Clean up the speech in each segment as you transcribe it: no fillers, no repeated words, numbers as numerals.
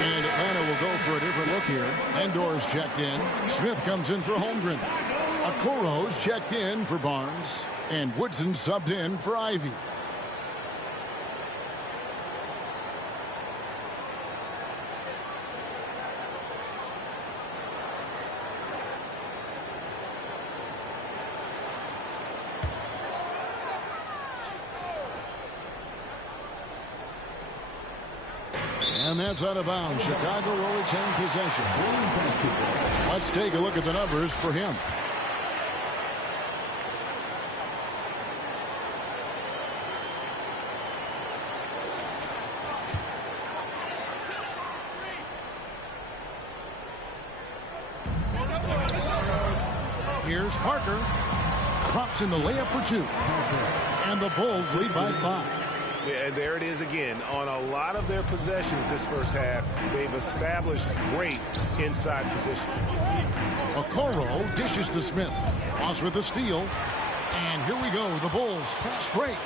And Atlanta will go for a different look here. Endor's checked in. Smith comes in for Holmgren. Okoro's checked in for Barnes. And Woodson subbed in for Ivy. And that's out of bounds. Chicago will retain possession. Let's take a look at the numbers for him. Here's Parker. Drops in the layup for 2. And the Bulls lead by 5. Yeah, there it is again. On a lot of their possessions this first half, they've established great inside position. Okoro dishes to Smith. Ross with the steal. And here we go. The Bulls fast break.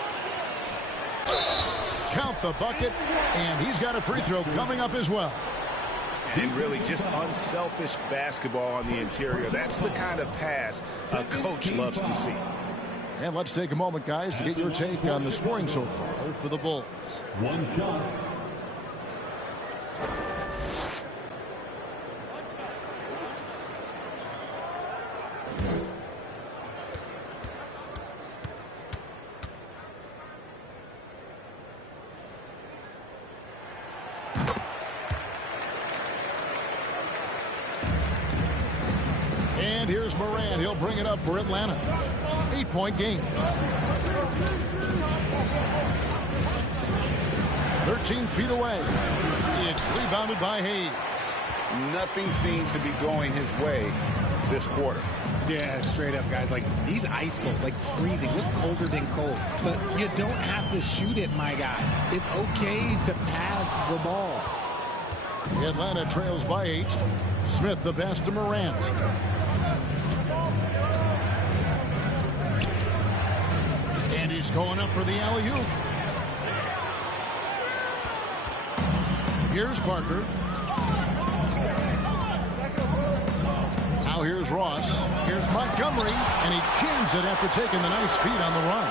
Count the bucket. And he's got a free throw coming up as well. And really just unselfish basketball on the interior. That's the kind of pass a coach loves to see. And let's take a moment, guys, to get your take on the scoring so far for the Bulls. One shot. And here's Morant. He'll bring it up for Atlanta. 8-point game. 13 feet away. It's rebounded by Hayes. Nothing seems to be going his way this quarter. Yeah, straight up, guys. Like, he's ice cold, like freezing. What's colder than cold? But you don't have to shoot it, my guy. It's okay to pass the ball. Atlanta trails by 8. Smith the pass to Morant. And he's going up for the alley-oop. Here's Parker. Now here's Ross. Here's Montgomery. And he jams it after taking the nice feed on the run.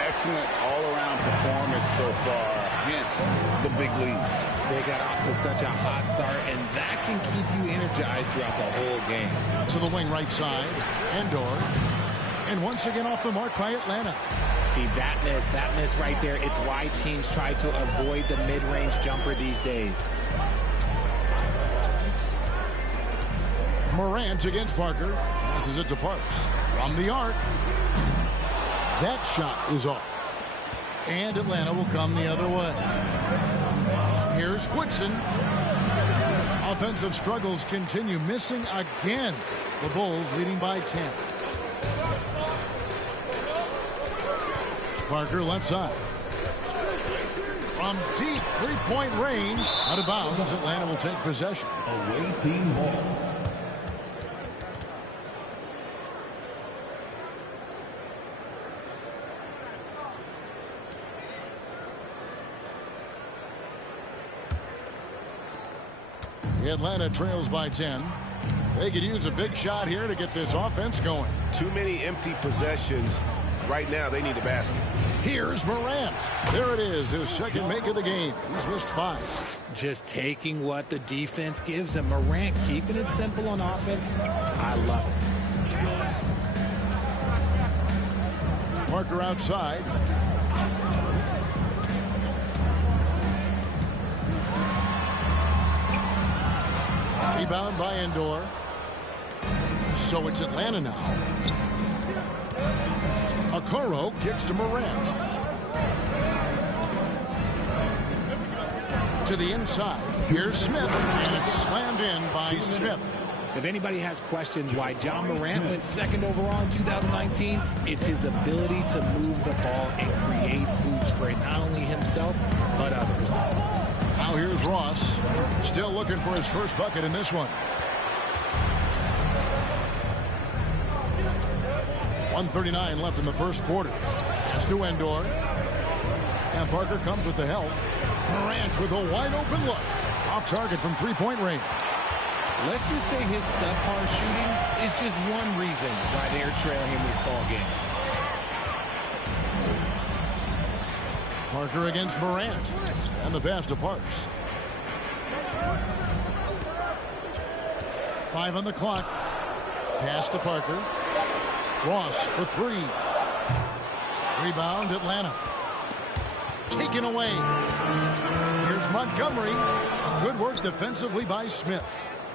Excellent all-around performance so far. Hence the big lead. They got off to such a hot start, and that can keep you energized throughout the whole game. To the wing right side. Endor. And once again off the mark by Atlanta. See, that miss right there, it's why teams try to avoid the mid-range jumper these days. Morant against Parker. Passes it to Parks. From the arc. That shot is off. And Atlanta will come the other way. Here's Woodson. Offensive struggles continue. Missing again. The Bulls leading by 10. Parker left side. From deep three-point range. Out of bounds. Atlanta will take possession. Away team ball. Atlanta trails by 10. They could use a big shot here to get this offense going. Too many empty possessions. Right now, they need a basket. Here's Morant. There it is, his second make of the game. He's missed 5. Just taking what the defense gives him. Morant keeping it simple on offense. I love it. Parker outside. Rebound by Endor. So it's Atlanta now. Okoro kicks to Morant. To the inside. Here's Smith. And it's slammed in by Smith. If anybody has questions why John Morant went second overall in 2019, it's his ability to move the ball and create hoops for not only himself, but others. Now here's Ross. Still looking for his first bucket in this one. 1:39 left in the first quarter. Pass to Endor. And Parker comes with the help. Morant with a wide open look. Off target from three-point range. Let's just say his subpar shooting is just one reason why they're trailing in this ball game. Parker against Morant. And the pass to Parks. 5 on the clock. Pass to Parker. Ross for 3. Rebound, Atlanta. Taken away. Here's Montgomery. Good work defensively by Smith.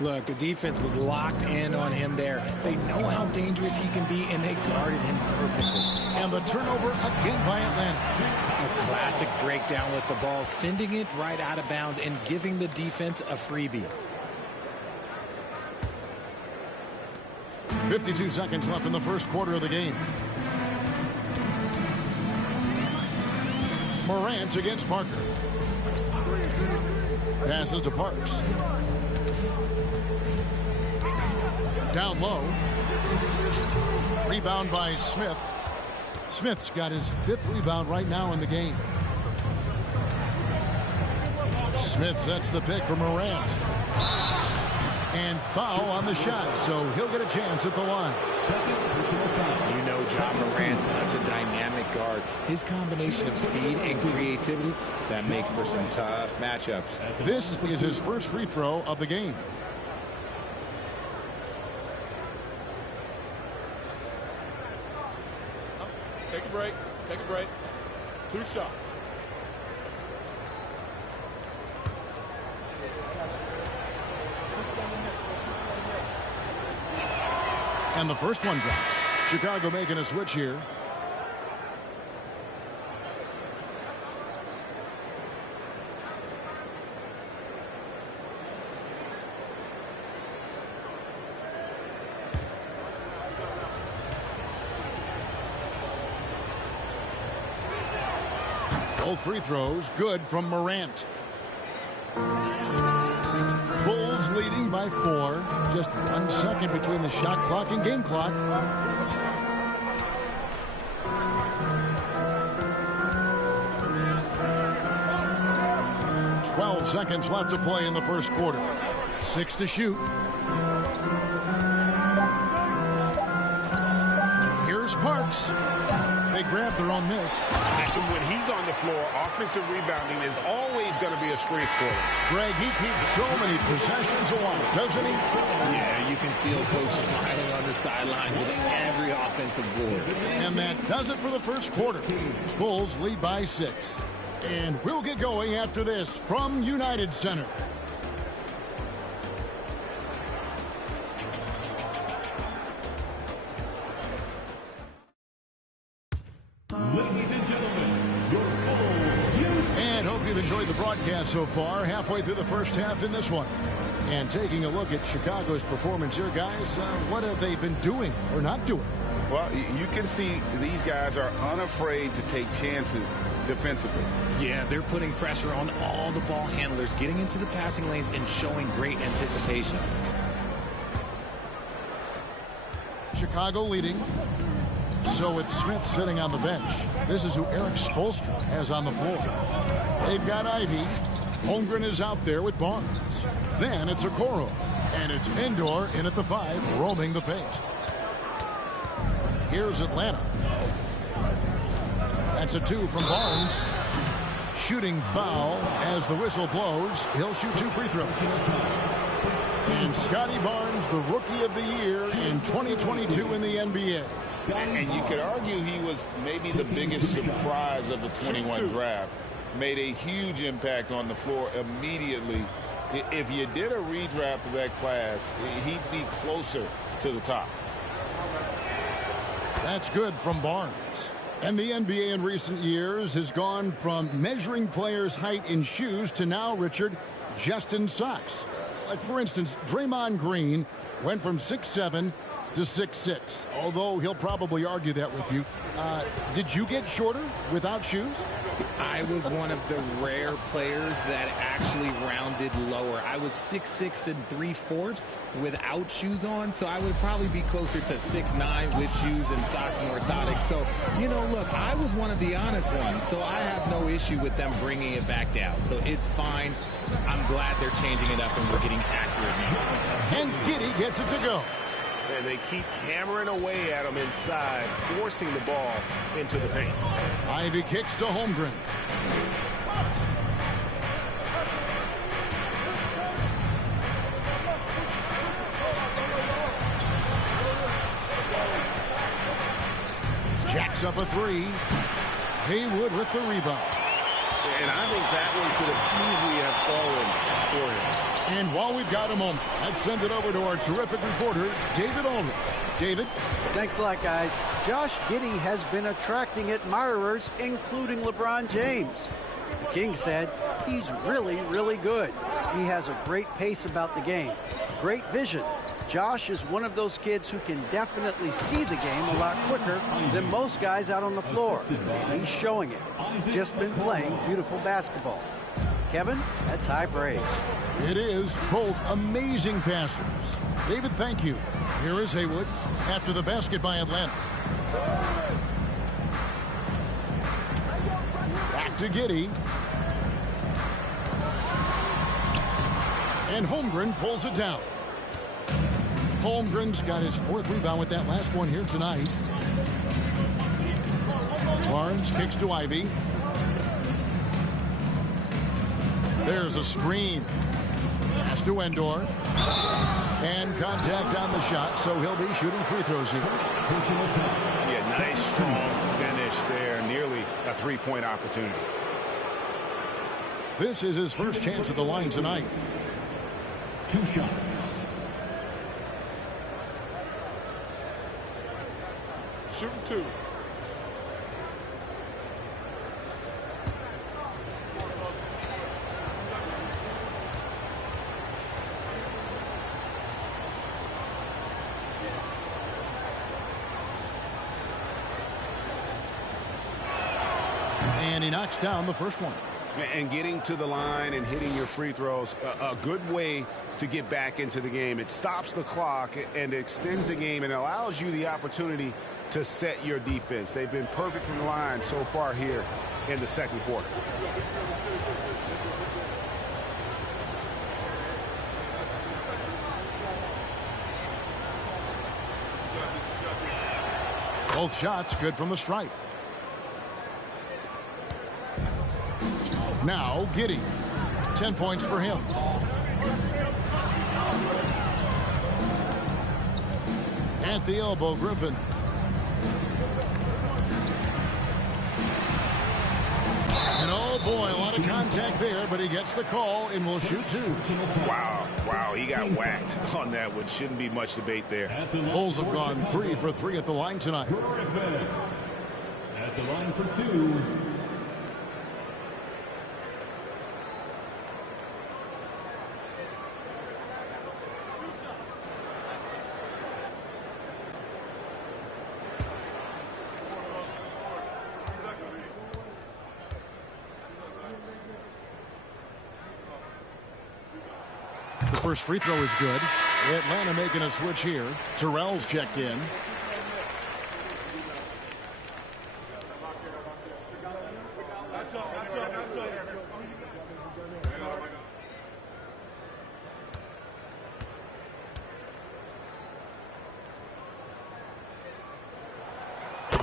Look, the defense was locked in on him there. They know how dangerous he can be, and they guarded him perfectly. And the turnover again by Atlanta. A classic breakdown with the ball, sending it right out of bounds and giving the defense a freebie. 52 seconds left in the first quarter of the game. Morant against Parker. Passes to Parks. Down low. Rebound by Smith. Smith's got his 5th rebound right now in the game. Smith sets the pick for Morant. And foul on the shot, so he'll get a chance at the line. You know John Morant's such a dynamic guard. His combination of speed and creativity, that makes for some tough matchups. This is his first free throw of the game. Take a break. Take a break. 2 shots. And the first one drops. Chicago making a switch here. Both free throws good from Morant. Bulls leading by 4. Just 1 second between the shot clock and game clock. 12 seconds left to play in the first quarter. 6 to shoot. Here's Parks. They grab their own miss. And when he's on the floor, offensive rebounding is always going to be a strength for him. Greg, he keeps so many possessions alive, doesn't he? Yeah, you can feel Coach smiling on the sidelines with every offensive board. And that does it for the first quarter. Bulls lead by 6. And we'll get going after this from United Center. Ladies and gentlemen, your Bulls. And hope you've enjoyed the broadcast so far. Halfway through the first half in this one. And taking a look at Chicago's performance here, guys. What have they been doing or not doing? Well, you can see these guys are unafraid to take chances defensively. Yeah, they're putting pressure on all the ball handlers, getting into the passing lanes and showing great anticipation. Chicago leading. So with Smith sitting on the bench, this is who Eric Spoelstra has on the floor. They've got Ivy. Holmgren is out there with Barnes. Then it's Okoro. And it's Endor in at the 5, roaming the paint. Here's Atlanta. That's a 2 from Barnes. Shooting foul as the whistle blows. He'll shoot 2 free throws. And Scotty Barnes, the Rookie of the Year in 2022 in the NBA. And you could argue he was maybe the biggest surprise of the 21 draft. Made a huge impact on the floor immediately. If you did a redraft of that class, he'd be closer to the top. That's good from Barnes. And the NBA in recent years has gone from measuring players' height in shoes to now, Richard, just in socks. Like, for instance, Draymond Green went from 6'7" to 6'6", although he'll probably argue that with you. Did you get shorter without shoes? I was one of the rare players that actually rounded lower. I was 6'6" and 3/4 without shoes on, so I would probably be closer to 6'9" with shoes and socks and orthotics. So, you know, look, I was one of the honest ones, so I have no issue with them bringing it back down. So it's fine. I'm glad they're changing it up and we're getting accurate numbers. And Giddey gets it to go. And they keep hammering away at him inside, forcing the ball into the paint. Ivy kicks to Holmgren. Jacks up a three. Haywood with the rebound. And I think that one could have easily have fallen for him. And while we've got a moment, let's send it over to our terrific reporter, David Aldridge. David? Thanks a lot, guys. Josh Giddey has been attracting admirers, including LeBron James. The King said he's really, really good. He has a great pace about the game, great vision. Josh is one of those kids who can definitely see the game a lot quicker than most guys out on the floor. And he's showing it. Just been playing beautiful basketball. Kevin, that's high praise. It is. Both amazing passers. David, thank you. Here is Haywood after the basket by Atlanta. Back to Giddey. And Holmgren pulls it down. Holmgren's got his 4th rebound with that last one here tonight. Barnes kicks to Ivy. There's a screen. Pass to Endor. And contact on the shot, so he'll be shooting free throws here. Yeah, nice, strong finish there. Nearly a three-point opportunity. This is his first chance at the line tonight. 2 shots. Shooting 2. And he knocks down the first one. And getting to the line and hitting your free throws, a good way to get back into the game. It stops the clock and extends the game and allows you the opportunity to set your defense. They've been perfect from the line so far here in the second quarter. Both shots good from the stripe. Now Giddey. 10 points for him. At the elbow, Griffin. And oh boy, a lot of contact there, but he gets the call and will shoot 2. Wow, he got whacked on that one. Shouldn't be much debate there. Bulls have gone 3 for 3 at the line tonight. At the line for 2. The first free throw is good. Atlanta making a switch here. Terrell's checked in.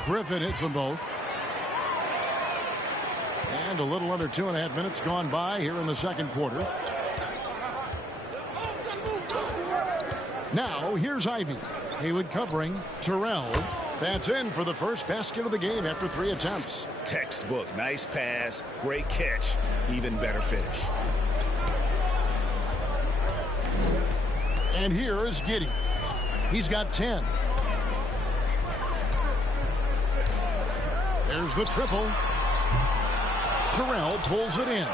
Griffin hits them both. And a little under 2.5 minutes gone by here in the second quarter. Now, here's Ivy. Haywood covering. Terrell. That's in for the first basket of the game after 3 attempts. Textbook. Nice pass. Great catch. Even better finish. And here is Giddey. He's got 10. There's the triple. Terrell pulls it in.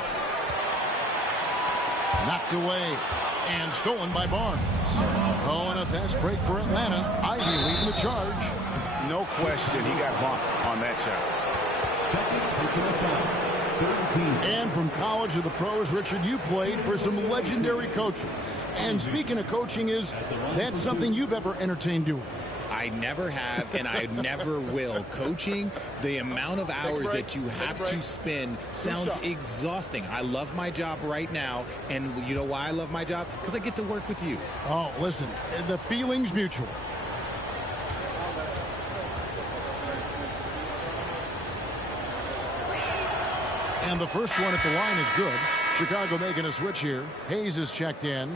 Knocked away. And stolen by Barnes. Oh, and a fast break for Atlanta. Ivy leading the charge. No question he got bumped on that shot. Second personal foul. 13. And from college to the pros, Richard, you played for some legendary coaches. And speaking of coaching, that's something you've ever entertained doing? I never have, and I never will. Coaching, the amount of hours that you have to spend sounds exhausting. I love my job right now, and you know why I love my job? Because I get to work with you. Oh, listen, the feeling's mutual. And the first one at the line is good. Chicago making a switch here. Hayes is checked in.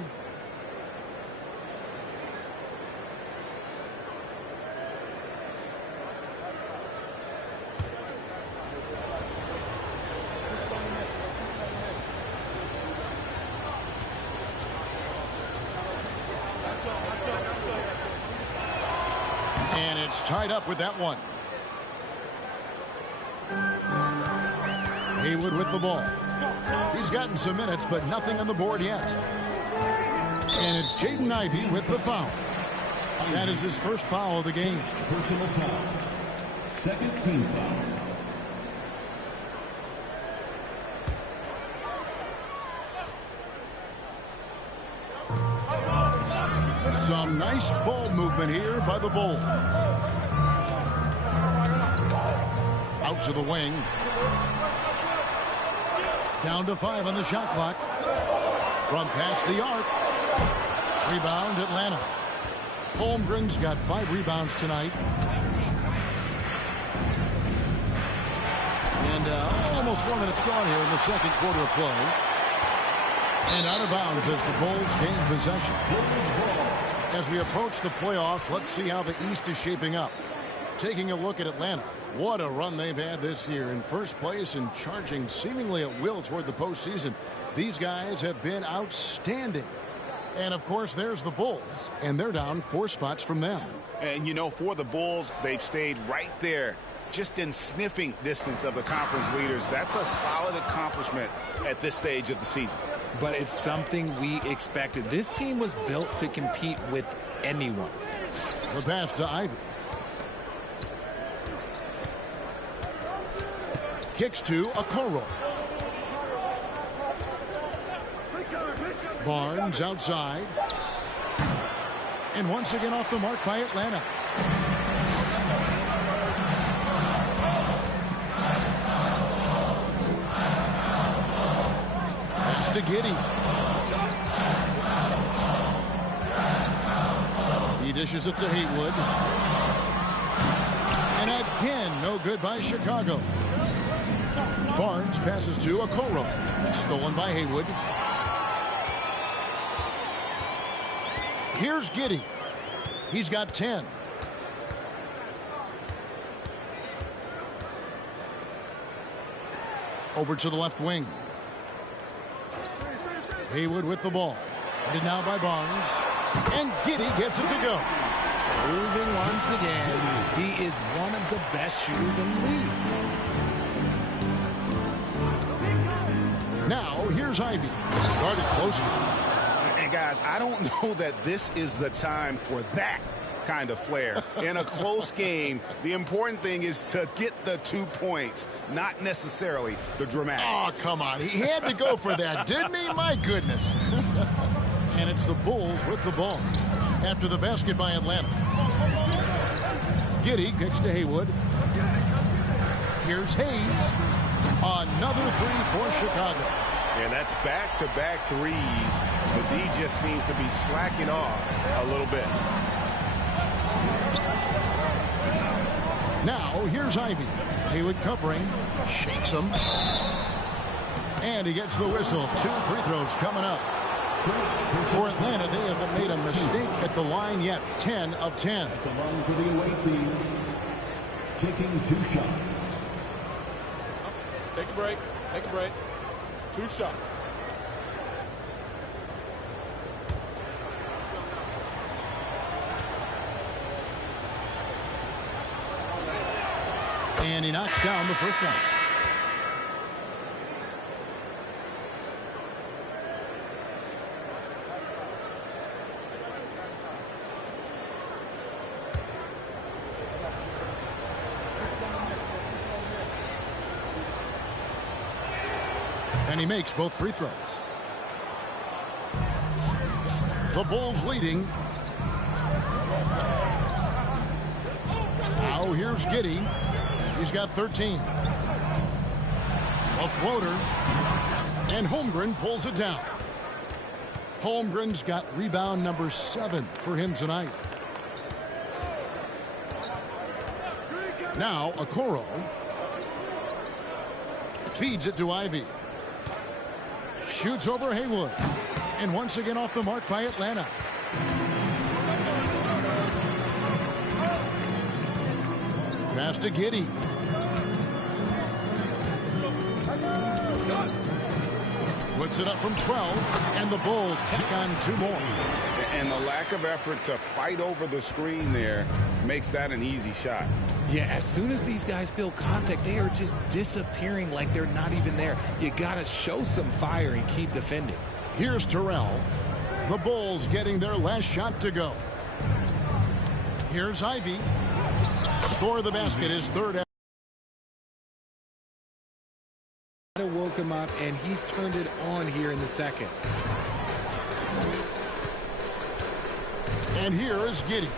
And it's tied up with that one. Haywood with the ball. He's gotten some minutes, but nothing on the board yet. And it's Jaden Ivey with the foul. That is his first foul of the game. Personal foul. Second team foul. Some nice ball movement here by the Bulls. Out to the wing. Down to 5 on the shot clock. From past the arc. Rebound Atlanta. Holmgren's got 5 rebounds tonight. And almost 4 minutes gone here in the second quarter of play. And out of bounds as the Bulls gain possession. As we approach the playoffs, let's see how the East is shaping up. Taking a look at Atlanta. What a run they've had this year, in first place and charging seemingly at will toward the postseason. These guys have been outstanding. And of course, there's the Bulls, and they're down 4 spots from them. And you know, for the Bulls, they've stayed right there, just in sniffing distance of the conference leaders. That's a solid accomplishment at this stage of the season. But it's something we expected. This team was built to compete with anyone. The pass to Ivy. Kicks to Okoro. Barnes outside. And once again off the mark by Atlanta. Pass to Giddey. He dishes it to Haywood. And again, no good by Chicago. Barnes passes to Okoro. Stolen by Haywood. Here's Giddey. He's got 10. Over to the left wing. Haywood with the ball. Headed now by Barnes. And Giddey gets it to go. Moving once again. He is one of the best shooters in the league. Now, here's Ivy. Guarded closely. And guys, I don't know that this is the time for that kind of flair. In a close game, the important thing is to get the 2 points, not necessarily the dramatics. Oh, come on. He had to go for that, didn't he? My goodness. And it's the Bulls with the ball. After the basket by Atlanta. Giddey kicks to Haywood. Here's Hayes. Another 3 for Chicago. And that's back-to-back threes. The D just seems to be slacking off a little bit. Now, here's Ivy. Haywood covering. Shakes him. And he gets the whistle. 2 free throws coming up. For Atlanta, they haven't made a mistake at the line yet. 10 of 10. At the line for the away team, taking 2 shots. Take a break. Take a break. 2 shots. And he knocks down the first one. And he makes both free throws. The Bulls leading. Now here's Giddey. He's got 13. A floater. And Holmgren pulls it down. Holmgren's got rebound number 7 for him tonight. Now Okoro feeds it to Ivy. Shoots over Haywood. And once again off the mark by Atlanta. Pass to Giddey. Puts it up from 12, and the Bulls tack on 2 more. And the lack of effort to fight over the screen there makes that an easy shot. Yeah, as soon as these guys feel contact, they are just disappearing like they're not even there. You got to show some fire and keep defending. Here's Terrell. The Bulls getting their last shot to go. Here's Ivy. Score of the basket is 3rd. Woke him up, and he's turned it on here in the second. And here is Giddey.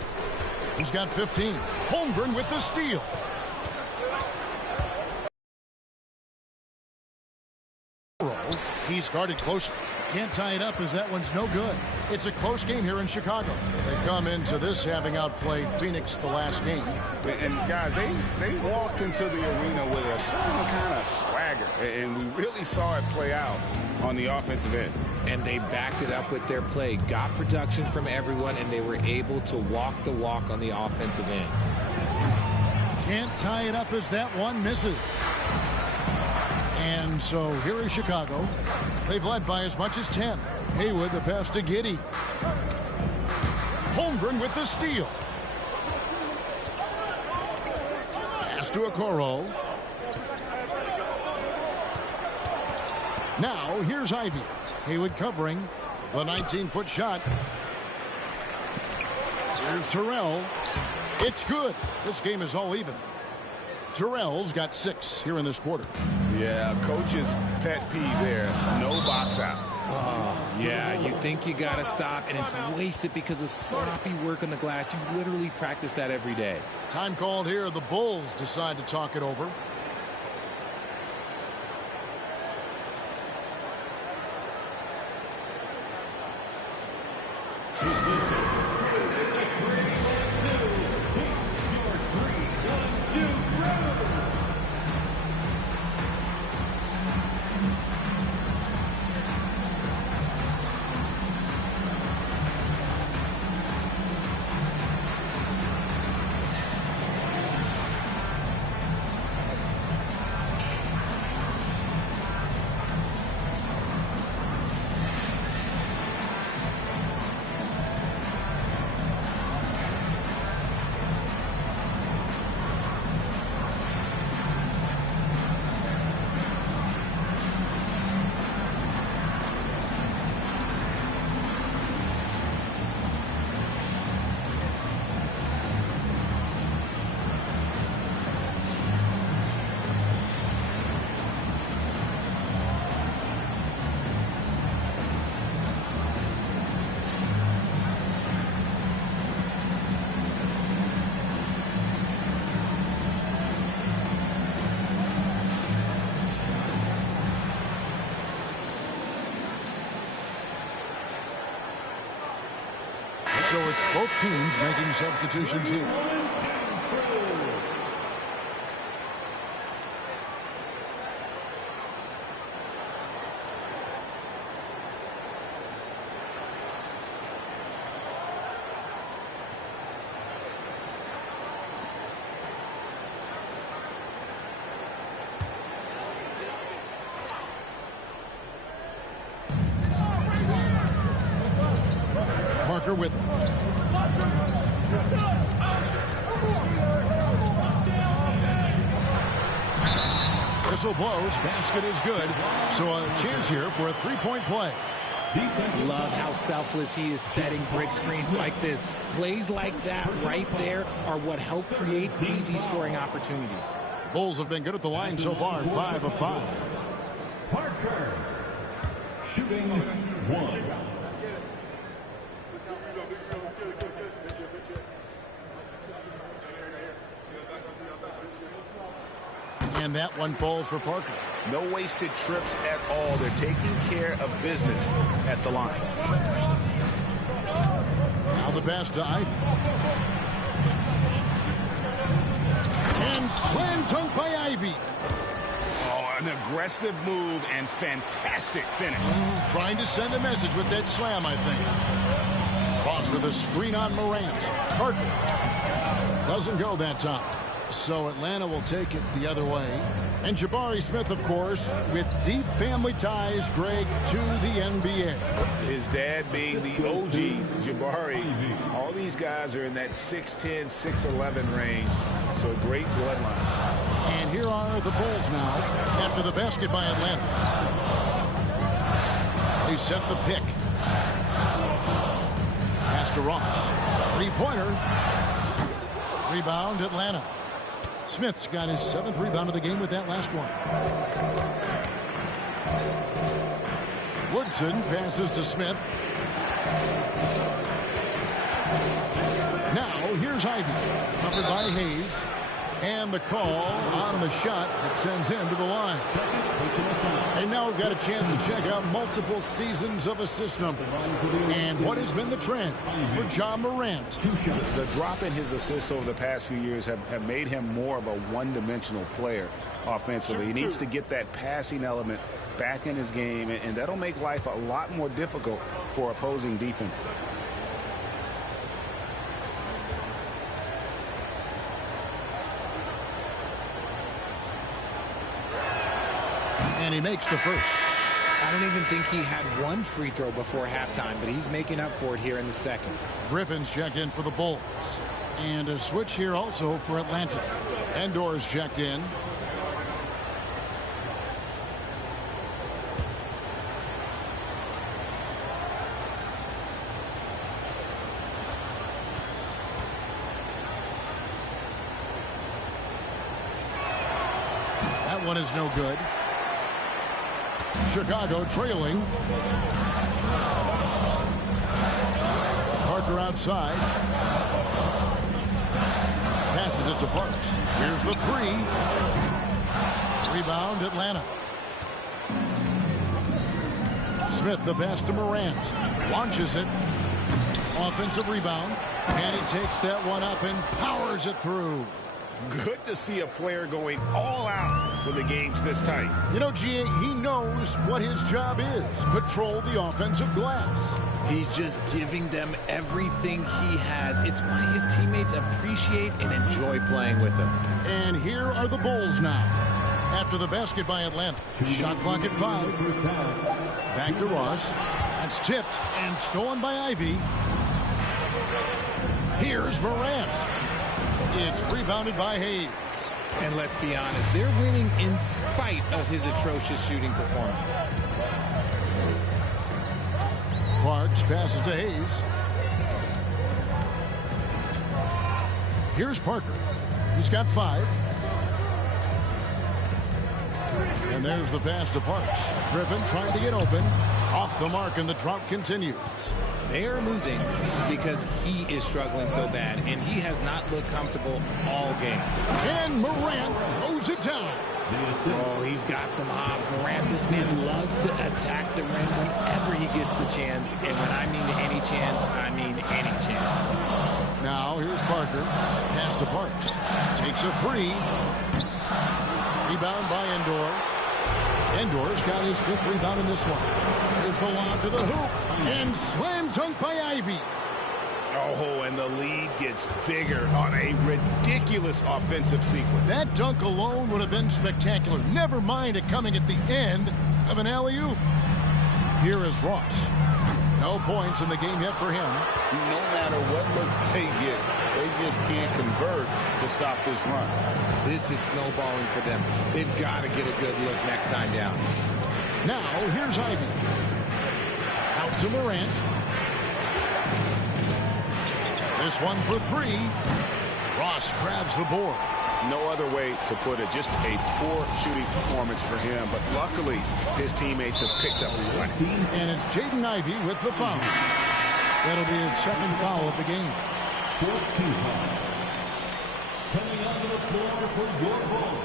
He's got 15. Holmgren with the steal. He's guarded closer. Can't tie it up as that one's no good. It's a close game here in Chicago. They come into this having outplayed Phoenix the last game. And guys, they walked into the arena with a certain kind of swagger, and we really saw it play out on the offensive end. And they backed it up with their play, got production from everyone, and they were able to walk the walk on the offensive end. Can't tie it up as that one misses. And so here is Chicago. They've led by as much as 10. Haywood the pass to Giddey. Holmgren with the steal. Pass to Okoro. Now here's Ivy. Haywood covering the 19-foot shot. Here's Terrell. It's good. This game is all even. Terrell's got 6 here in this quarter. Yeah, coach's pet peeve there. No box out. Oh, yeah, you think you got to stop, and it's wasted because of sloppy work on the glass. You literally practice that every day. Time called here. The Bulls decide to talk it over. So it's both teams making substitutions here. Parker with him. Whistle blows. Basket is good. So a chance here for a three-point play. Love how selfless he is setting brick screens like this. Plays like that right there are what help create easy scoring opportunities. Bulls have been good at the line so far, 5 of 5. Parker. Shooting 1. And that one falls for Parker. No wasted trips at all. They're taking care of business at the line. Now the pass to Ivy. And slam dunk by Ivy. Oh, an aggressive move and fantastic finish. Trying to send a message with that slam, I think. Cross with a screen on Morant. Parker doesn't go that time. So Atlanta will take it the other way. And Jabari Smith, of course, with deep family ties, Greg, to the NBA. His dad being the OG, Jabari. All these guys are in that 6'10", 6'11" range. So great bloodline. And here are the Bulls now after the basket by Atlanta. They set the pick. Pass to Ross. Three-pointer. Rebound, Atlanta. Smith's got his 7th rebound of the game with that last one. Woodson passes to Smith. Now here's Ivy, covered by Hayes. And the call on the shot that sends him to the line. And now we've got a chance to check out multiple seasons of assist numbers. And what has been the trend for Ja Morant? The drop in his assists over the past few years have made him more of a one-dimensional player offensively. He needs to get that passing element back in his game, and that'll make life a lot more difficult for opposing defenses. And he makes the first. I don't even think he had one free throw before halftime, but he's making up for it here in the second. Griffin's checked in for the Bulls. And a switch here also for Atlanta. Endor's checked in. That one is no good. Chicago trailing. Parker outside. Passes it to Parks. Here's the three. Rebound, Atlanta. Smith, the pass to Morant. Launches it. Offensive rebound. And he takes that one up and powers it through. Good to see a player going all out when the game's this tight. You know, G.A., he knows what his job is. Patrol the offensive glass. He's just giving them everything he has. It's why his teammates appreciate and enjoy playing with him. And here are the Bulls now. After the basket by Atlanta. Shot clock at 5. Back to Ross. That's tipped and stolen by Ivy. Here's Morant. It's rebounded by Hayes. And let's be honest, they're winning in spite of his atrocious shooting performance. Parks passes to Hayes. Here's Parker. He's got 5. And there's the pass to Parks. Griffin trying to get open. Off the mark, and the drought continues. They are losing because he is struggling so bad, and he has not looked comfortable all game. And Morant throws it down. Oh, he's got some hops. Morant, this man loves to attack the rim whenever he gets the chance. And when I mean any chance, I mean any chance. Now here's Parker. Pass to Parks. Takes a 3. Rebound by Endor. Endor's got his 5th rebound in this one. Here's the lob to the hoop. And slam dunk by Ivy. Oh, and the lead gets bigger on a ridiculous offensive sequence. That dunk alone would have been spectacular. Never mind it coming at the end of an alley-oop. Here is Ross. No points in the game yet for him. No matter what looks they get, they just can't convert to stop this run. This is snowballing for them. They've got to get a good look next time down. Now, here's Ivy. Out to Morant. This one for 3. Ross grabs the board. No other way to put it. Just a poor shooting performance for him. But luckily, his teammates have picked up the slack. And it's Jaden Ivey with the foul. That'll be his second foul of the game. Fourth team foul. Coming onto the floor for your Bulls.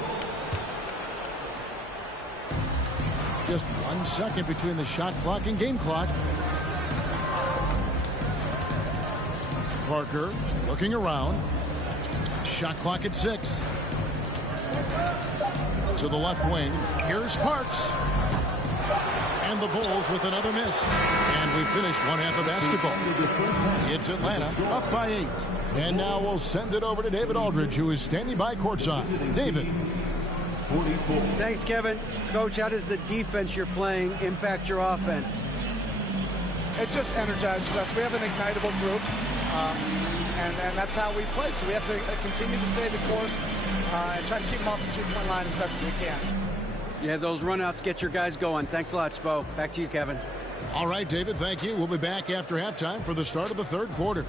Just 1 second between the shot clock and game clock. Parker looking around. Shot clock at 6. To the left wing. Here's Parks. And the Bulls with another miss. And we finish one half of basketball. It's Atlanta up by 8. And now we'll send it over to David Aldridge, who is standing by courtside. David. 44. Thanks, Kevin. Coach, how does the defense you're playing impact your offense? It just energizes us. We have an ignitable group, and that's how we play. So we have to continue to stay the course and try to keep them off the two-point line as best as we can. Yeah, those runouts get your guys going. Thanks a lot, Spo. Back to you, Kevin. All right, David, thank you. We'll be back after halftime for the start of the third quarter.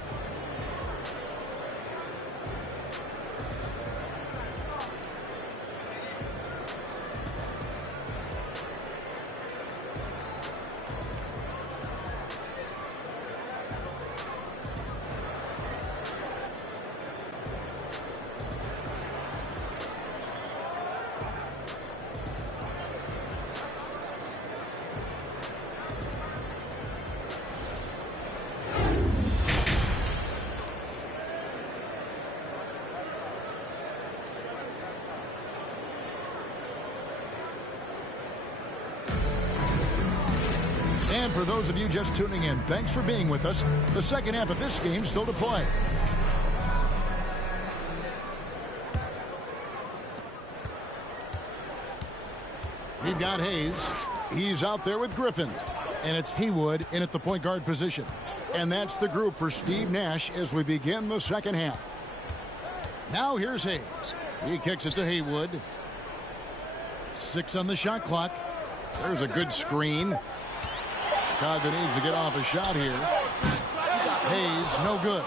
And for those of you just tuning in, thanks for being with us. The second half of this game still to play. We've got Hayes. He's out there with Griffin. And it's Haywood in at the point guard position. And that's the group for Steve Nash as we begin the second half. Now here's Hayes. He kicks it to Haywood. 6 on the shot clock. There's a good screen. Chicago needs to get off a shot here. Hayes, no good.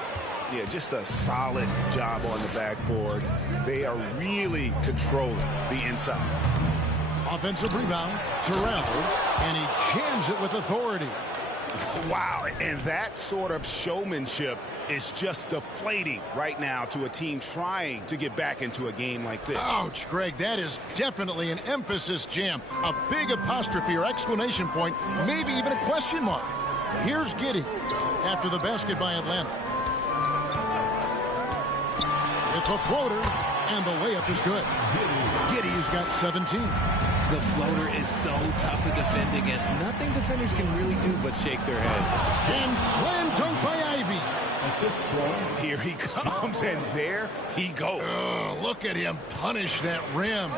Yeah, just a solid job on the backboard. They are really controlling the inside. Offensive rebound, Terrell, and he jams it with authority. Wow, and that sort of showmanship is just deflating right now to a team trying to get back into a game like this. Ouch, Greg, that is definitely an emphasis jam. A big apostrophe or exclamation point, maybe even a question mark. Here's Giddey after the basket by Atlanta. With the floater, and the layup is good. Giddey's got 17. The floater is so tough to defend against. Nothing defenders can really do but shake their heads. And slam dunk by Ivey. Here he comes, and there he goes. Look at him punish that rim.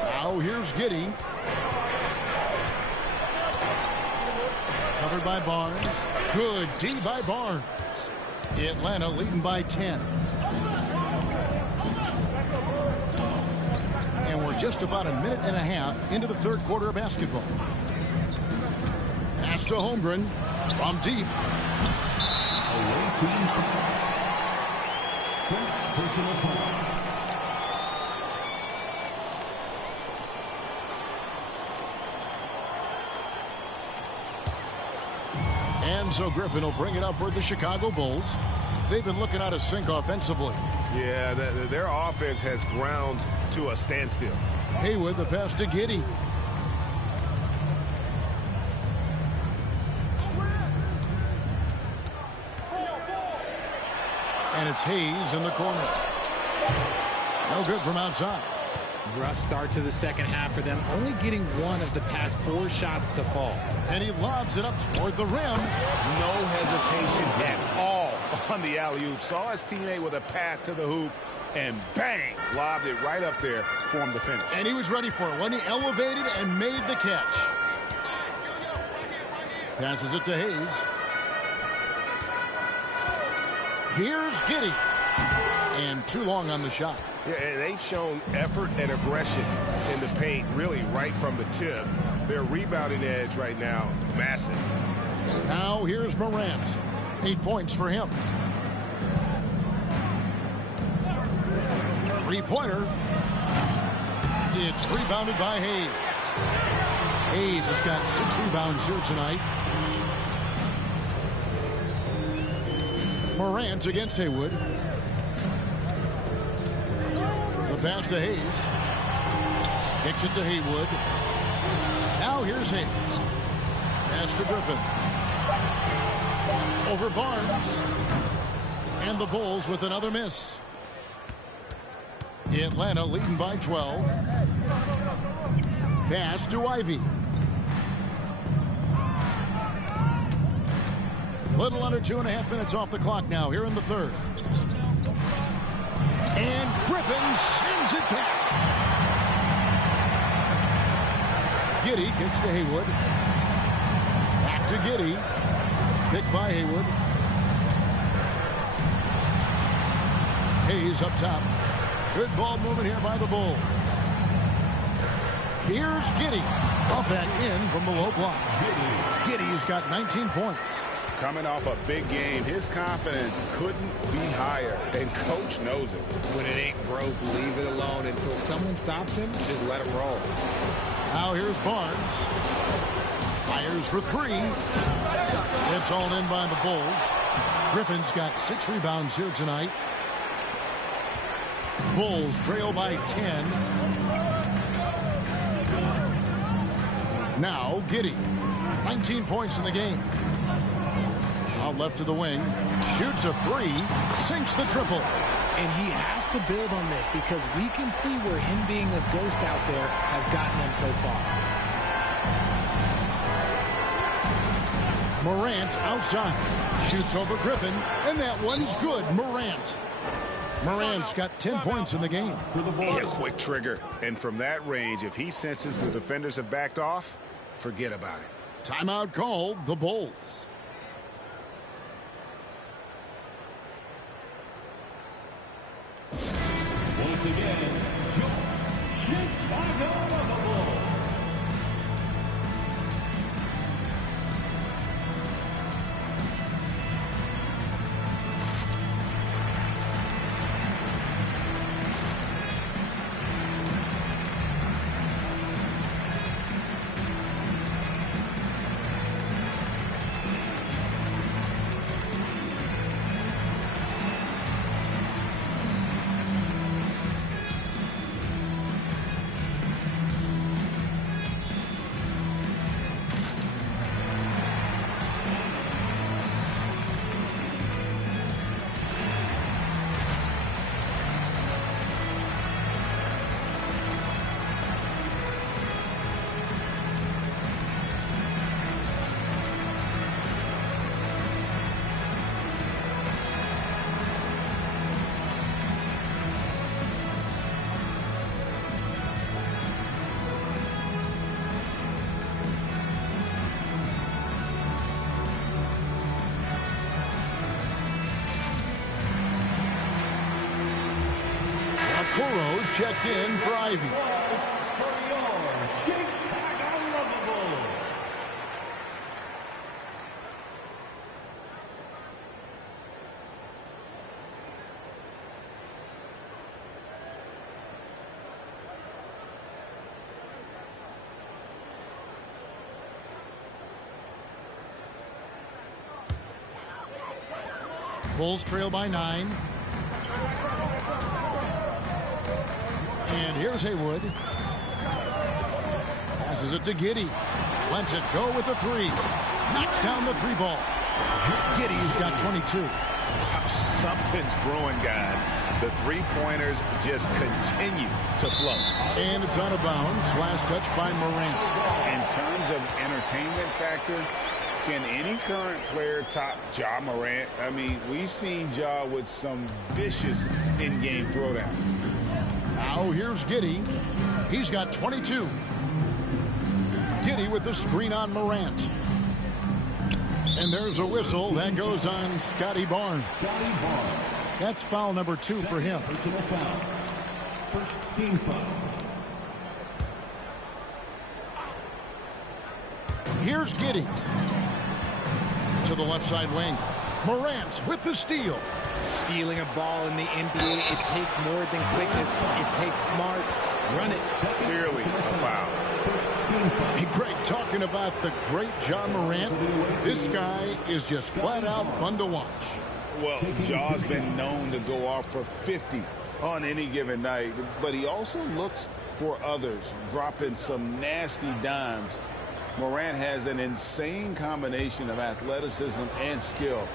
Now here's Giddey. Covered by Barnes. Good D by Barnes. Atlanta leading by 10. And we're just about a minute and a half into the third quarter of basketball. Pass to Holmgren from deep. Away team foul. First personal foul. And so Griffin will bring it up for the Chicago Bulls. They've been looking out of sync offensively. Yeah, their offense has ground to a standstill. Haywood, the pass to Giddey. And it's Hayes in the corner. No good from outside. Rough start to the second half for them, only getting one of the past 4 shots to fall. And he lobs it up toward the rim. No hesitation at all on the alley-oop. Saw his teammate with a path to the hoop, and bang, lobbed it right up there for him to finish. And he was ready for it when he elevated and made the catch. Passes it to Hayes. Here's Giddey. And too long on the shot. Yeah, and they've shown effort and aggression in the paint, really right from the tip. Their rebounding edge right now, massive. Now here's Morant. 8 points for him. Three-pointer. It's rebounded by Hayes. Hayes has got 6 rebounds here tonight. Morant against Haywood. The pass to Hayes. Kicks it to Haywood. Now here's Hayes. Pass to Griffin. Over Barnes. And the Bulls with another miss. Atlanta leading by 12. Pass to Ivy. Little under 2.5 minutes off the clock now here in the third. And Griffin sends it back. Giddey kicks to Haywood. Back to Giddey. Picked by Haywood. Hayes up top. Good ball movement here by the Bulls. Here's Giddey. Up and in from the low block. Giddey's got 19 points. Coming off a big game, his confidence couldn't be higher, and coach knows it. When it ain't broke, leave it alone until someone stops him. Just let him roll. Now here's Barnes. Fires for 3. It's all in by the Bulls. Griffin's got 6 rebounds here tonight. Bulls trail by 10. Now Giddey. 19 points in the game. Out left to the wing. Shoots a 3. Sinks the triple. And he has to build on this because we can see where him being a ghost out there has gotten them so far. Morant outside. Shoots over Griffin. And that one's good. Morant's got 10 points in the game. A quick trigger. And from that range, if he senses the defenders have backed off, forget about it. Timeout called, the Bulls. Once again, your Chicago Bulls. Kuro's checked in for Ivy. Bulls trail by 9. And here's Haywood. Passes it to Giddey. Lets it go with a 3. Knocks down the 3 ball. Giddey's got 22. Wow, something's brewing, guys. The 3-pointers just continue to flow. And it's out of bounds. Last touch by Morant. In terms of entertainment factor, can any current player top Ja Morant? I mean, we've seen Ja with some vicious in-game throwdown. Now here's Giddey. He's got 22. Giddey with the screen on Morant. And there's a whistle that goes on Scotty Barnes. That's foul number 2 for him. Personal foul. First team foul. Here's Giddey. To the left side wing. Morant with the steal. Stealing a ball in the NBA, it takes more than quickness. It takes smarts. Run it. Clearly a foul. Hey, Greg, talking about the great John Morant, this guy is just flat out fun to watch. Well, Jaw's been known to go off for 50 on any given night, but he also looks for others, dropping some nasty dimes. Morant has an insane combination of athleticism and skill.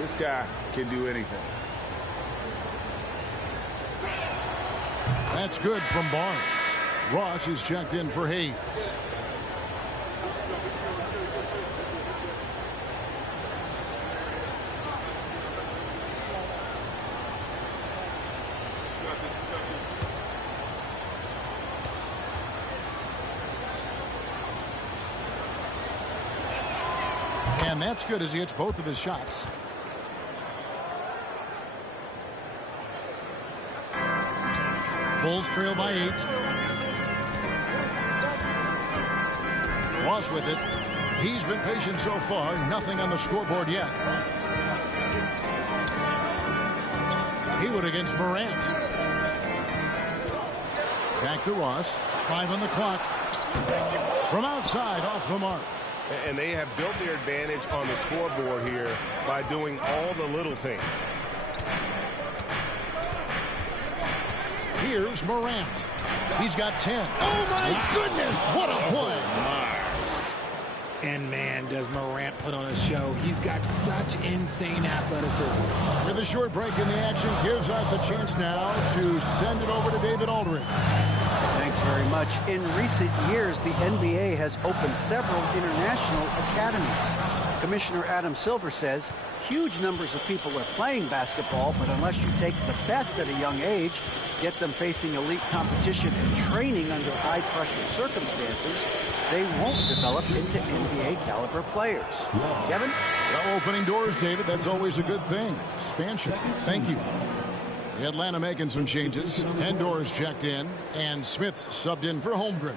This guy can do anything. That's good from Barnes. Ross is checked in for Hayes. And that's good as he hits both of his shots. Bulls trail by 8. Ross with it. He's been patient so far. Nothing on the scoreboard yet. Haywood against Morant. Back to Ross. 5 on the clock. From outside, off the mark. And they have built their advantage on the scoreboard here by doing all the little things. Here's Morant. He's got 10. Oh, my goodness. What a play. And, man, does Morant put on a show. He's got such insane athleticism. With a short break in the action, gives us a chance now to send it over to David Aldridge. Thanks very much. In recent years, the NBA has opened several international academies. Commissioner Adam Silver says huge numbers of people are playing basketball, but unless you take the best at a young age, get them facing elite competition and training under high-pressure circumstances, they won't develop into NBA-caliber players. Kevin? Well, opening doors, David, that's always a good thing. Expansion. Thank you. Atlanta making some changes. Endor's checked in, and Smith's subbed in for Holmgren.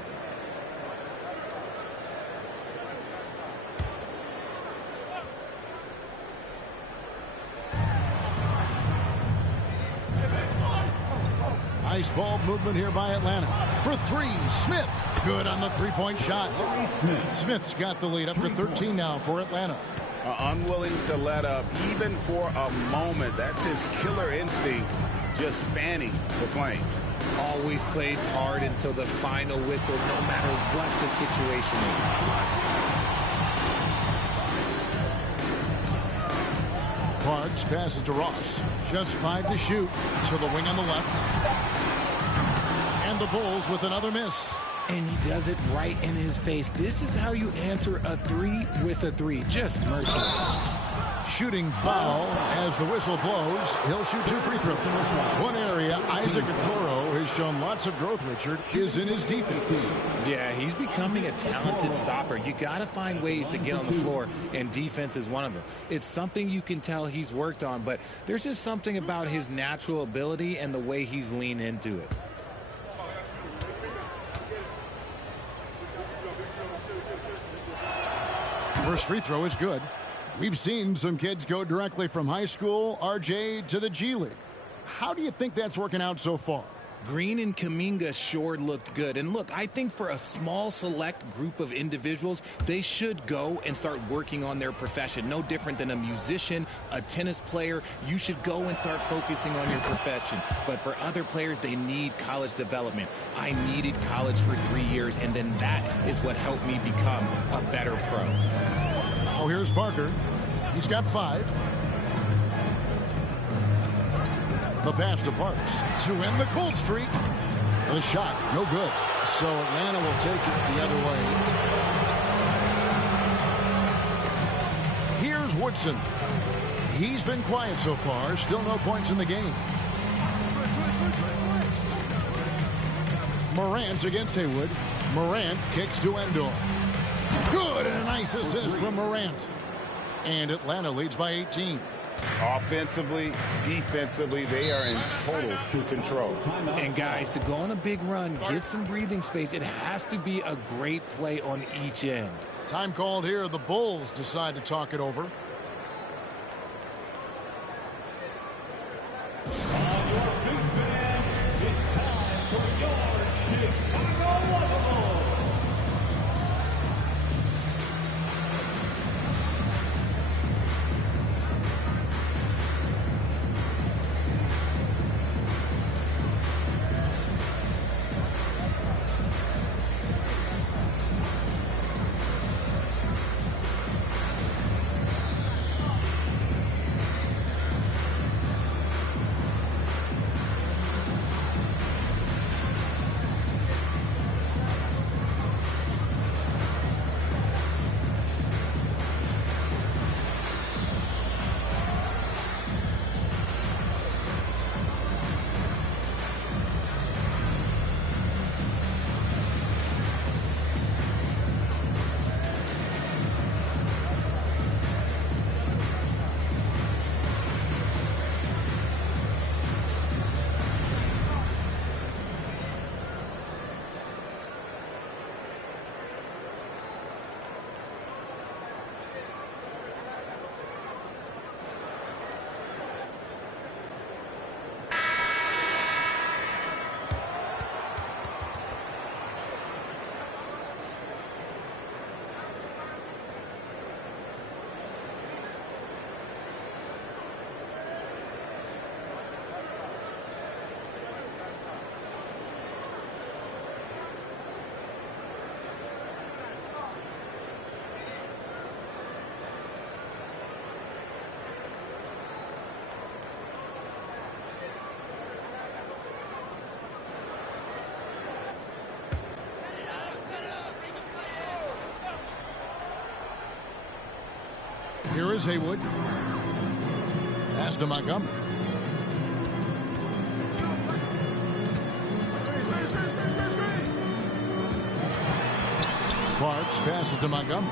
Nice ball movement here by Atlanta. For 3, Smith. Good on the three-point shot. Smith's got the lead up to 13 now for Atlanta. Unwilling to let up even for a moment. That's his killer instinct, just fanning the flames. Always plays hard until the final whistle, no matter what the situation is. Parks passes to Ross. Just 5 to shoot. To the wing on the left. And the Bulls with another miss. And he does it right in his face. This is how you answer a 3 with a 3. Just merciless. Shooting foul as the whistle blows. He'll shoot 2 free throws. One area Isaac Okoro has shown lots of growth, Richard, is in his defense. Yeah, he's becoming a talented stopper. You got to find ways to get on the floor, and defense is one of them. It's something you can tell he's worked on, but there's just something about his natural ability and the way he's leaned into it. First free throw is good. We've seen some kids go directly from high school, RJ, to the G League. How do you think that's working out so far? Green and Kuminga sure looked good. And look, I think for a small select group of individuals, they should go and start working on their profession. No different than a musician, a tennis player. You should go and start focusing on your profession. But for other players, they need college development. I needed college for 3 years, and then that is what helped me become a better pro. Oh, here's Parker. He's got 5. The pass to Parks to end the cold streak. The shot, no good. So Atlanta will take it the other way. Here's Woodson. He's been quiet so far. Still no points in the game. Morant against Haywood. Morant kicks to Endor. Good, and a nice assist from Morant. And Atlanta leads by 18. Offensively, defensively, they are in total control. And guys, to go on a big run, get some breathing space, it has to be a great play on each end. Time called here. The Bulls decide to talk it over. Here is Haywood. Pass to Montgomery. Parks passes to Montgomery.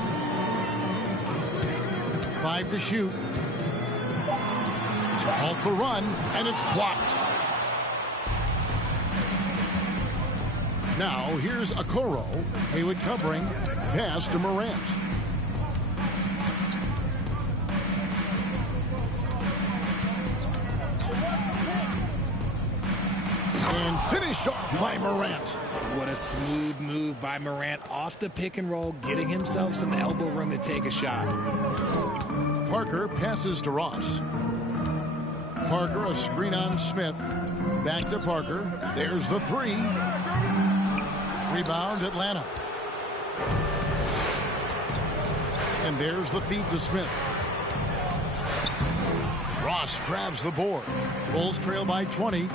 5 to shoot. To halt the run, and it's blocked. Now here's Okoro. Haywood covering. Pass to Morant. And finished off by Morant. What a smooth move by Morant off the pick and roll, getting himself some elbow room to take a shot. Parker passes to Ross. Parker, a screen on Smith. Back to Parker. There's the 3. Rebound, Atlanta. And there's the feed to Smith. Ross grabs the board. Bulls trail by 20.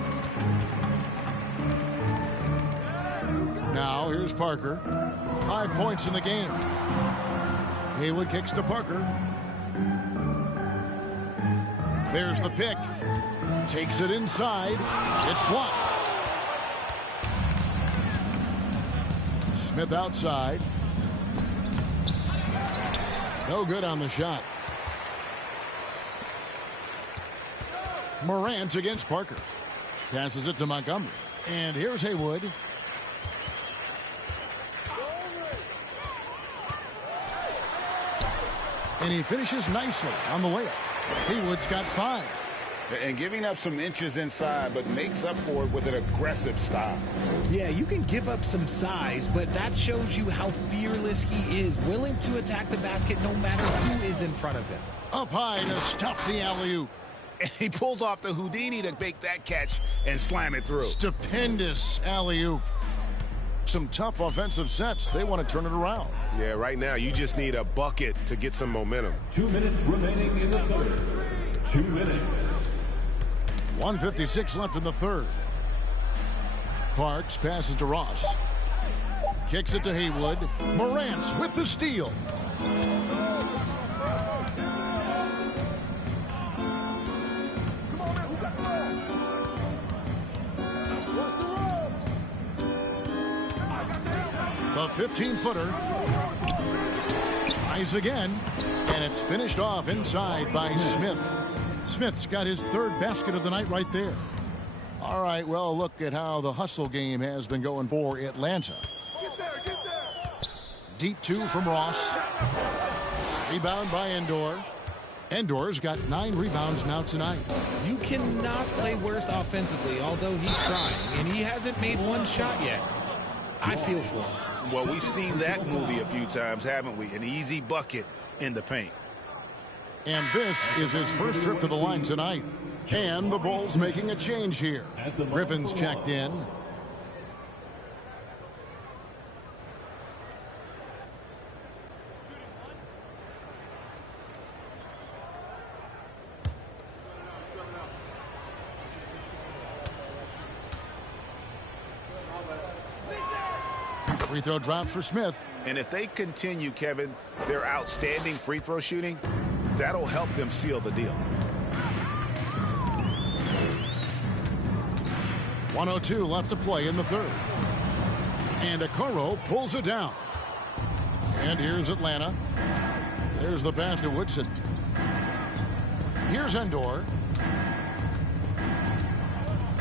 Now here's Parker. 5 points in the game. Haywood kicks to Parker. There's the pick. Takes it inside. It's blocked. Smith outside. No good on the shot. Morant against Parker. Passes it to Montgomery. And here's Haywood. And he finishes nicely on the layup. Haywood's got 5. And giving up some inches inside, but makes up for it with an aggressive style. Yeah, you can give up some size, but that shows you how fearless he is, willing to attack the basket no matter who is in front of him. Up high to stuff the alley-oop. And he pulls off the Houdini to make that catch and slam it through. Stupendous alley-oop. Some tough offensive sets. They want to turn it around. Yeah, right now you just need a bucket to get some momentum. 2 minutes remaining in the third. 2 minutes. 1:56 left in the third. Parks passes to Ross. Kicks it to Haywood. Morant with the steal. The 15-footer. Tries again. And it's finished off inside by Smith. Smith's got his 3rd basket of the night right there. All right, well, look at how the hustle game has been going for Atlanta. Deep 2 from Ross. Rebound by Endor. Endor's got 9 rebounds now tonight. You cannot play worse offensively, although he's trying, and he hasn't made one shot yet. I feel for him. Well, we've seen that movie a few times, haven't we? An easy bucket in the paint. And this is his first trip to the line tonight. And the Bulls making a change here. Griffin's checked in. Free throw drop for Smith. And if they continue, Kevin, their outstanding free throw shooting, that'll help them seal the deal. 1:02 left to play in the third. And Okoro pulls it down. And here's Atlanta. There's the pass to Woodson. Here's Endor.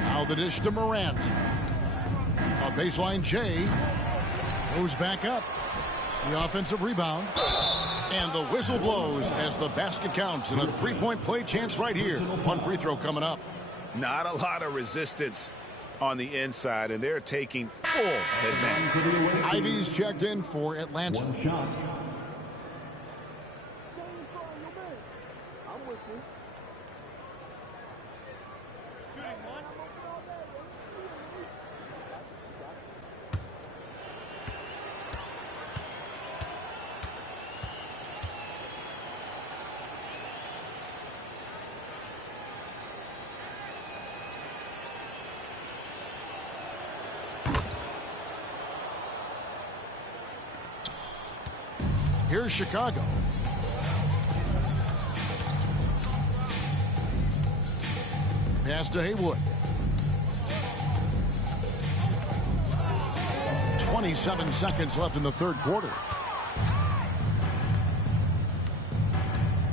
Now the dish to Morant. A baseline J. Goes back up. The offensive rebound. And the whistle blows as the basket counts. And a three-point play chance right here. One free throw coming up. Not a lot of resistance on the inside, and they're taking full advantage. Ivy's checked in for Atlanta. One shot. Here's Chicago. Pass to Haywood. 27 seconds left in the third quarter.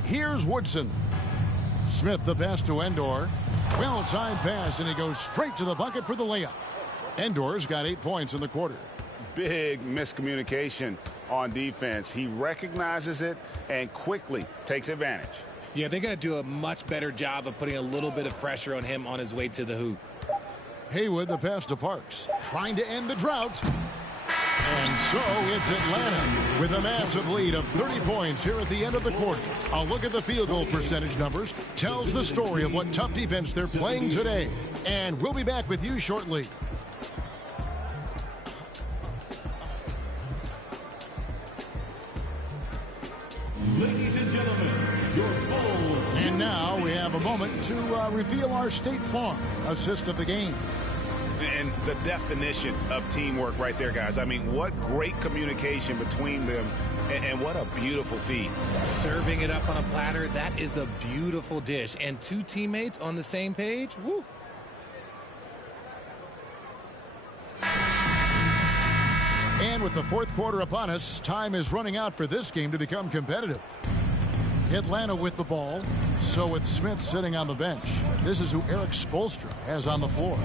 Here's Woodson. Smith the pass to Endor. Well-timed pass, and he goes straight to the bucket for the layup. Endor's got 8 points in the quarter. Big miscommunication on defense. He recognizes it and quickly takes advantage. Yeah, they got to do a much better job of putting a little bit of pressure on him on his way to the hoop. Haywood the pass to Parks. Trying to end the drought. And so it's Atlanta with a massive lead of 30 points here at the end of the quarter. A look at the field goal percentage numbers tells the story of what tough defense they're playing today. And we'll be back with you shortly. Ladies and gentlemen, your Bulls. And now we have a moment to reveal our State Farm assist of the game. And the definition of teamwork right there, guys. I mean, what great communication between them, and what a beautiful feed. Serving it up on a platter, that is a beautiful dish. And two teammates on the same page, woo. And with the fourth quarter upon us, time is running out for this game to become competitive. Atlanta with the ball, so with Smith sitting on the bench. This is who Eric Spoelstra has on the floor.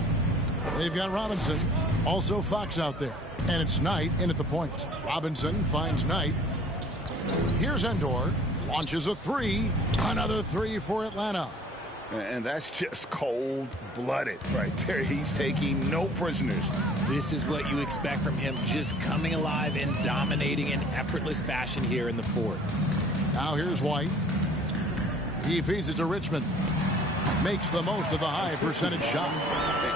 They've got Robinson, also Fox out there. And it's Knight in at the point. Robinson finds Knight. Here's Endor. Launches a three. Another three for Atlanta. And that's just cold-blooded right there. He's taking no prisoners. This is what you expect from him, just coming alive and dominating in effortless fashion here in the fourth. Now here's White. He feeds it to Richmond. Makes the most of the high percentage shot.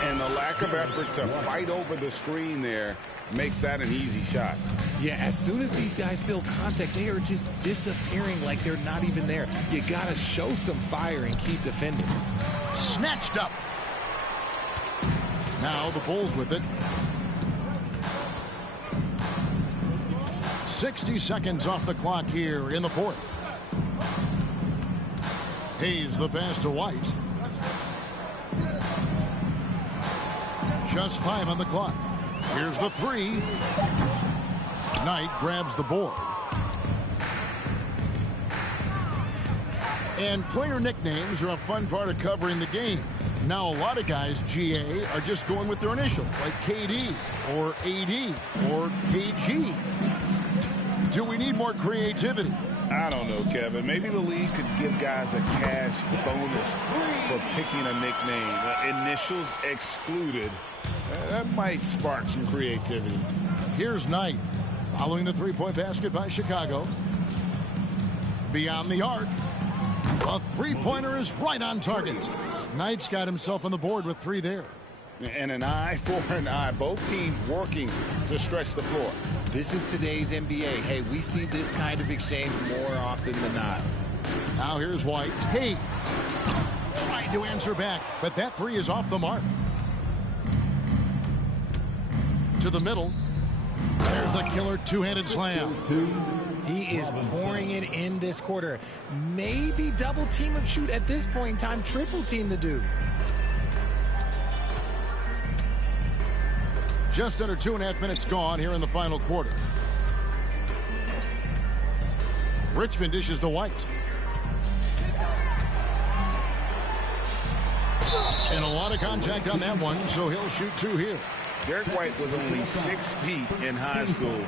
And the lack of effort to fight over the screen there makes that an easy shot. Yeah, as soon as these guys feel contact, they are just disappearing like they're not even there. You got to show some fire and keep defending. Snatched up. Now the Bulls with it. 60 seconds off the clock here in the fourth. Hayes the pass to White. Just 5 on the clock. Here's the three. Knight grabs the board. And player nicknames are a fun part of covering the games. Now, a lot of guys, GA, are just going with their initials, like KD or AD or KG. Do we need more creativity? I don't know, Kevin. Maybe the league could give guys a cash bonus for picking a nickname. Initials excluded. That might spark some creativity. Here's Knight. Following the three-point basket by Chicago. Beyond the arc. A three-pointer is right on target. Knight's got himself on the board with 3 there. And an eye for an eye. Both teams working to stretch the floor. This is today's NBA. Hey, we see this kind of exchange more often than not. Now here's White. Hayes trying to answer back, but that three is off the mark. To the middle. There's the killer two-handed slam. He is pouring it in this quarter. Maybe double team him, shoot at this point in time, triple team the dude. Just under 2.5 minutes gone here in the final quarter. Richmond dishes to White. And a lot of contact on that one, so he'll shoot 2 here. Derek White was only 6 feet in high school.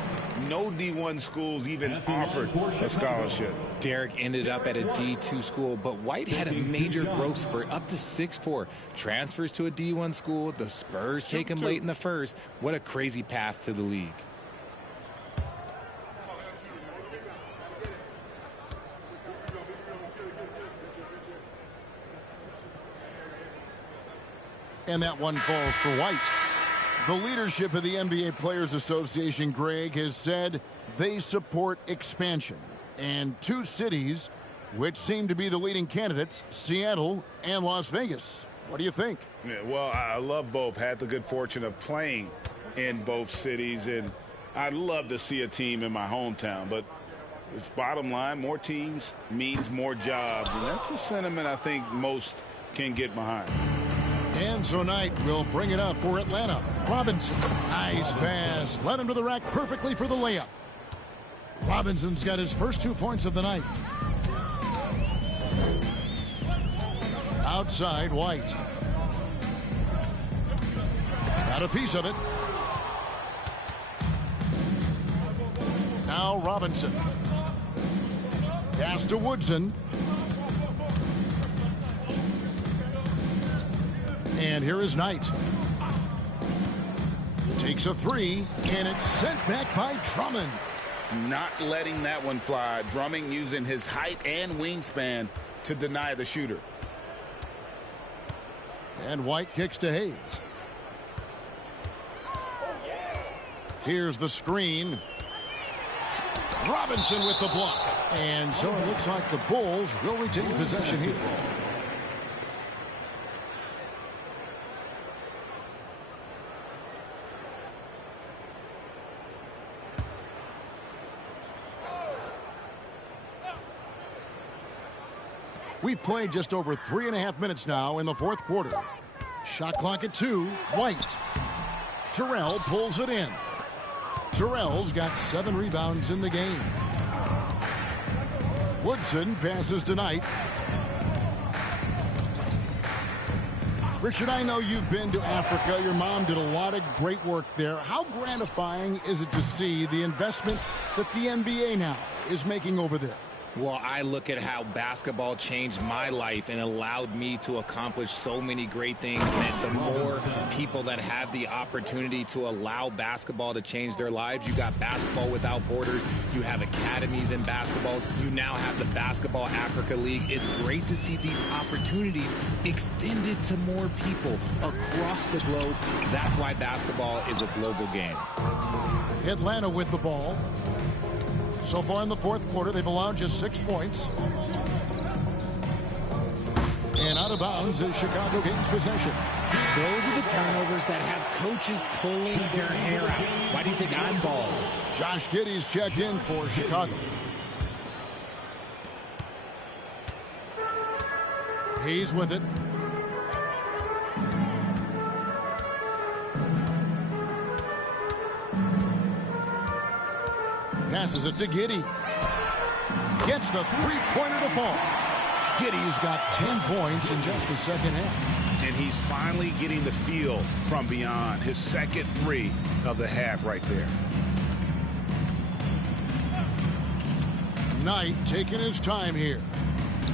No D1 schools even offered a scholarship. Derek ended up at a D2 school, but White had a major growth spurt up to 6'4". Transfers to a D1 school. The Spurs take him late in the first. What a crazy path to the league. And that one falls for White. The leadership of the NBA Players Association, Greg, has said they support expansion. And 2 cities which seem to be the leading candidates, Seattle and Las Vegas. What do you think? Yeah, well, I love both. Had the good fortune of playing in both cities, and I'd love to see a team in my hometown. But bottom line, more teams means more jobs, and that's a sentiment I think most can get behind. And so Knight will bring it up for Atlanta. Robinson, nice pass. Led him to the rack perfectly for the layup. Robinson's got his first 2 points of the night. Outside, White. Got a piece of it. Now Robinson. Pass to Woodson. And here is Knight. Takes a three, and it's sent back by Drummond. Not letting that one fly. Drummond using his height and wingspan to deny the shooter. And White kicks to Hayes. Here's the screen. Robinson with the block. And so it looks like the Bulls will retain possession here. We've played just over 3.5 minutes now in the fourth quarter. Shot clock at 2. White. Terrell pulls it in. Terrell's got 7 rebounds in the game. Woodson passes to Knight. Richard, I know you've been to Africa. Your mom did a lot of great work there. How gratifying is it to see the investment that the NBA now is making over there? Well, I look at how basketball changed my life and allowed me to accomplish so many great things. And the more people that have the opportunity to allow basketball to change their lives, you got Basketball Without Borders, you have academies in basketball, you now have the Basketball Africa League. It's great to see these opportunities extended to more people across the globe. That's why basketball is a global game. Atlanta with the ball. So far in the fourth quarter, they've allowed just 6 points. And out of bounds is Chicago gains possession. Those are the turnovers that have coaches pulling their hair out. Why do you think I'm bald? Josh Giddey's checked in for Chicago. Hayes with it. Passes it to Giddey. Gets the three-pointer to fall. Giddey's got 10 points in just the second half. And he's finally getting the feel from beyond. His second 3 of the half right there. Knight taking his time here.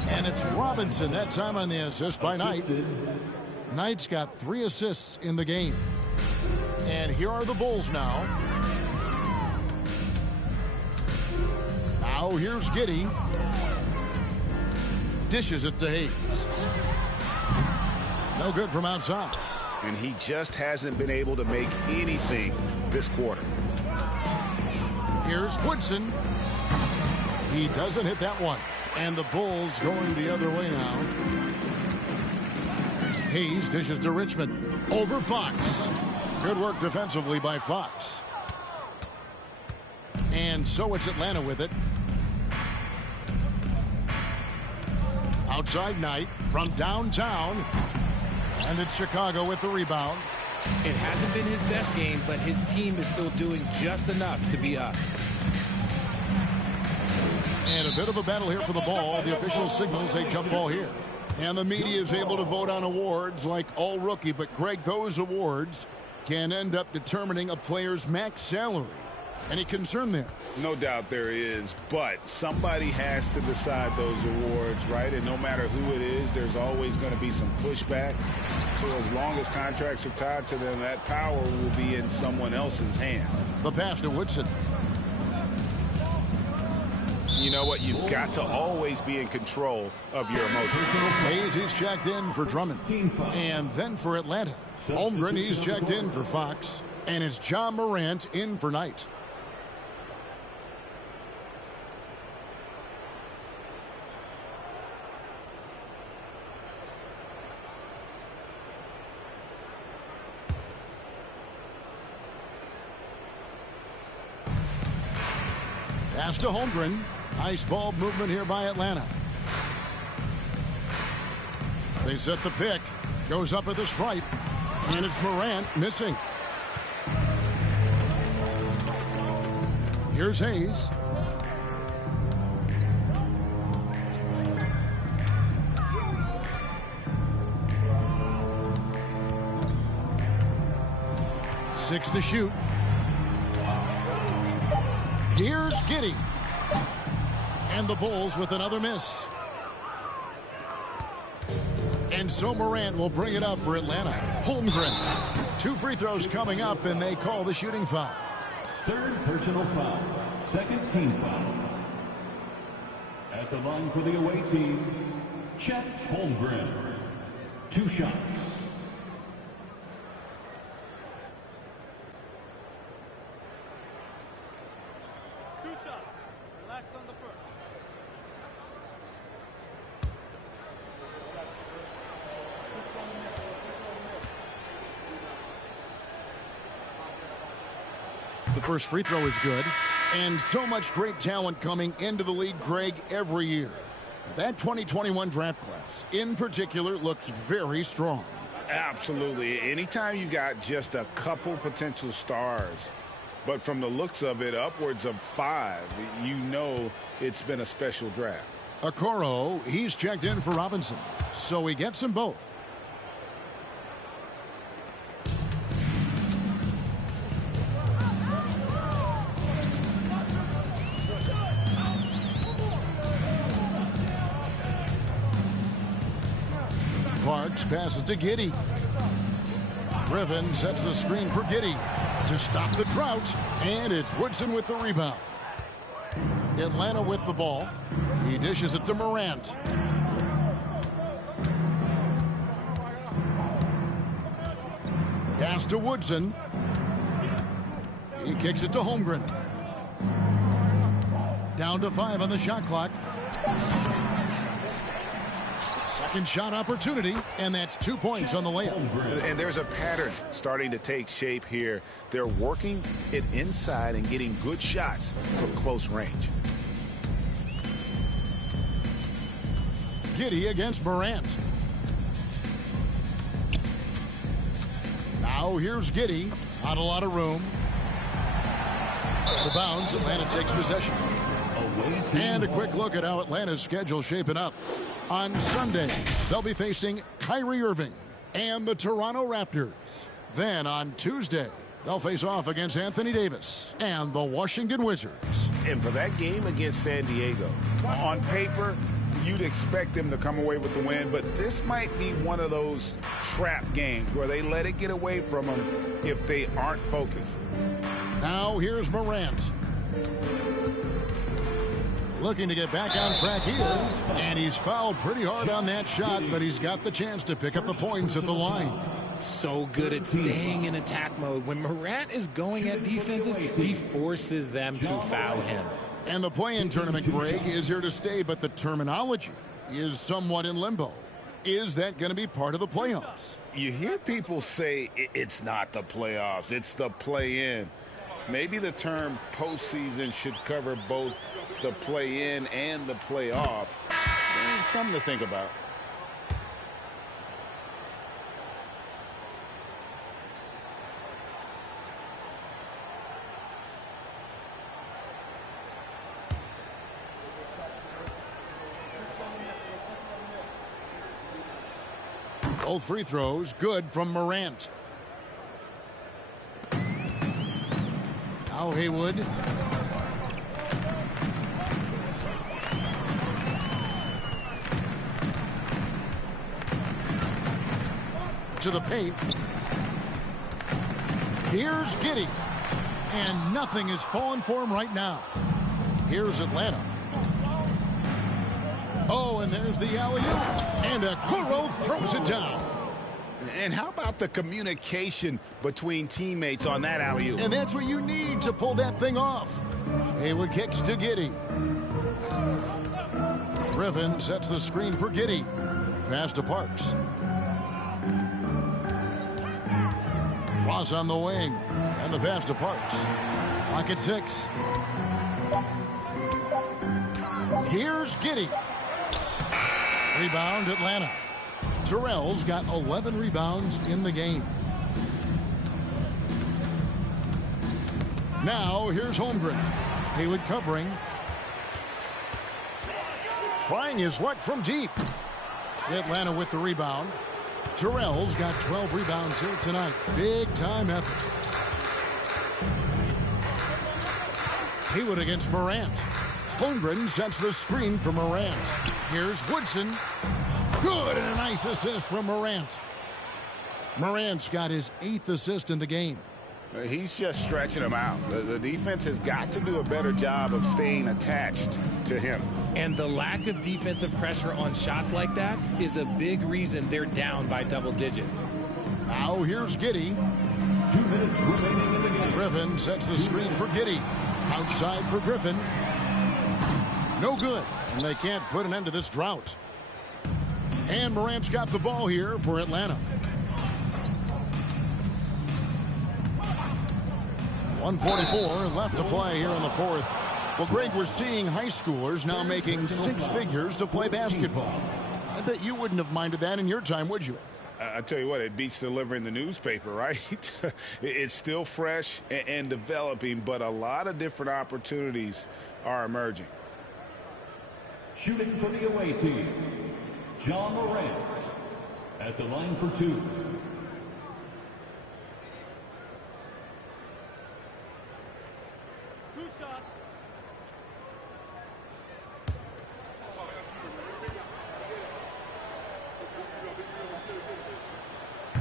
And it's Robinson that time on the assist by Knight. Knight's got 3 assists in the game. And here are the Bulls now. Now here's Giddey. Dishes it to Hayes. No good from outside. And he just hasn't been able to make anything this quarter. Here's Woodson. He doesn't hit that one. And the Bulls going the other way now. Hayes dishes to Richmond. Over Fox. Good work defensively by Fox. And so it's Atlanta with it. Outside Knight from downtown. And it's Chicago with the rebound. It hasn't been his best game, but his team is still doing just enough to be up. And a bit of a battle here for the ball. The official signals a jump ball here. And the media is able to vote on awards like all rookie. But, Greg, those awards can end up determining a player's max salary. Any concern there? No doubt there is, but somebody has to decide those awards, right? And no matter who it is, there's always going to be some pushback. So as long as contracts are tied to them, that power will be in someone else's hands. The pass to Woodson. You know what? You've got to always be in control of your emotions. Hayes, he's checked in for Drummond. And then for Atlanta. Holmgren, he's checked in for Fox. And it's John Morant in for Knight. Pass to Holmgren. Nice ball movement here by Atlanta. They set the pick. Goes up at the stripe. And it's Morant missing. Here's Hayes. Six to shoot. Here's Giddey. And the Bulls with another miss. And so Morant will bring it up for Atlanta. Holmgren. 2 free throws coming up, and they call the shooting foul. Third personal foul. Second team foul. At the line for the away team, Chet Holmgren. 2 shots. Relax on the first. The first free throw is good. And so much great talent coming into the league, Greg, every year. That 2021 draft class, in particular, looks very strong. Absolutely. Anytime you got just a couple potential stars, but from the looks of it, upwards of 5, you know it's been a special draft. Okoro, he's checked in for Robinson, so he gets them both. Parks passes to Giddey. Griffin sets the screen for Giddey to stop the drought, and it's Woodson with the rebound. Atlanta with the ball. He dishes it to Morant. Pass to Woodson. He kicks it to Holmgren. Down to 5 on the shot clock. Second shot opportunity, and that's 2 points on the layup. And there's a pattern starting to take shape here. They're working it inside and getting good shots from close range. Giddey against Morant. Now here's Giddey. Not a lot of room. The bounds, Atlanta takes possession. And a quick look at how Atlanta's schedule shaping up. On Sunday, they'll be facing Kyrie Irving and the Toronto Raptors. Then on Tuesday, they'll face off against Anthony Davis and the Washington Wizards. And for that game against San Diego, On paper, you'd expect them to come away with the win, but this might be one of those trap games where they let it get away from them if they aren't focused. Now here's Morant. Looking to get back on track here, and he's fouled pretty hard on that shot, but he's got the chance to pick up the points at the line. So good at staying in attack mode. When Morant is going at defenses, he forces them to foul him. And the play-in tournament, Greg, is here to stay, but the terminology is somewhat in limbo. Is that going to be part of the playoffs? You hear people say it's not the playoffs, it's the play-in. Maybe the term postseason should cover both the play-in and the playoff. Something to think about. Both free throws good from Morant. Now Haywood. To the paint. Here's Giddey. And nothing is falling for him right now. Here's Atlanta. Oh, and there's the alley-oop. And Okoro throws it down. and how about the communication between teammates on that alley-oop? And that's what you need to pull that thing off. Haywood kicks to Giddey. Griffin sets the screen for Giddey. Pass to Parks. Ross on the wing. And the pass to Parks. Clock at 6. Here's Giddey. Rebound Atlanta. Terrell's got 11 rebounds in the game. Now here's Holmgren. Haywood covering. Trying his luck from deep. Atlanta with the rebound. Terrell's got 12 rebounds here tonight. Big time effort. Haywood against Morant. Holmgren sets the screen for Morant. Here's Woodson. Good, and a nice assist from Morant. Morant's got his 8th assist in the game. He's just stretching him out. The defense has got to do a better job of staying attached to him. And the lack of defensive pressure on shots like that is a big reason they're down by double digits. Now here's Giddey. 2 minutes remaining in the game. Griffin sets the screen for Giddey. Outside for Griffin. No good, and they can't put an end to this drought. And Morant's got the ball here for Atlanta. 1:44 left to play here in the fourth. Well, Greg, we're seeing high schoolers now making 6 figures to play basketball. I bet you wouldn't have minded that in your time, would you? I tell you what, it beats delivering the newspaper, right? It's still fresh and developing, but a lot of different opportunities are emerging. Shooting for the away team, John Morant at the line for 2.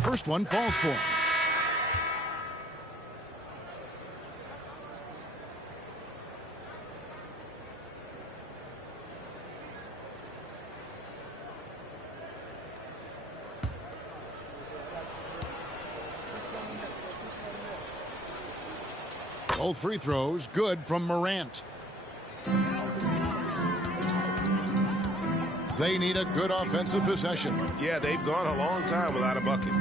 First one falls for him. Both free throws good from Morant. They need a good offensive possession. Yeah, they've gone a long time without a bucket.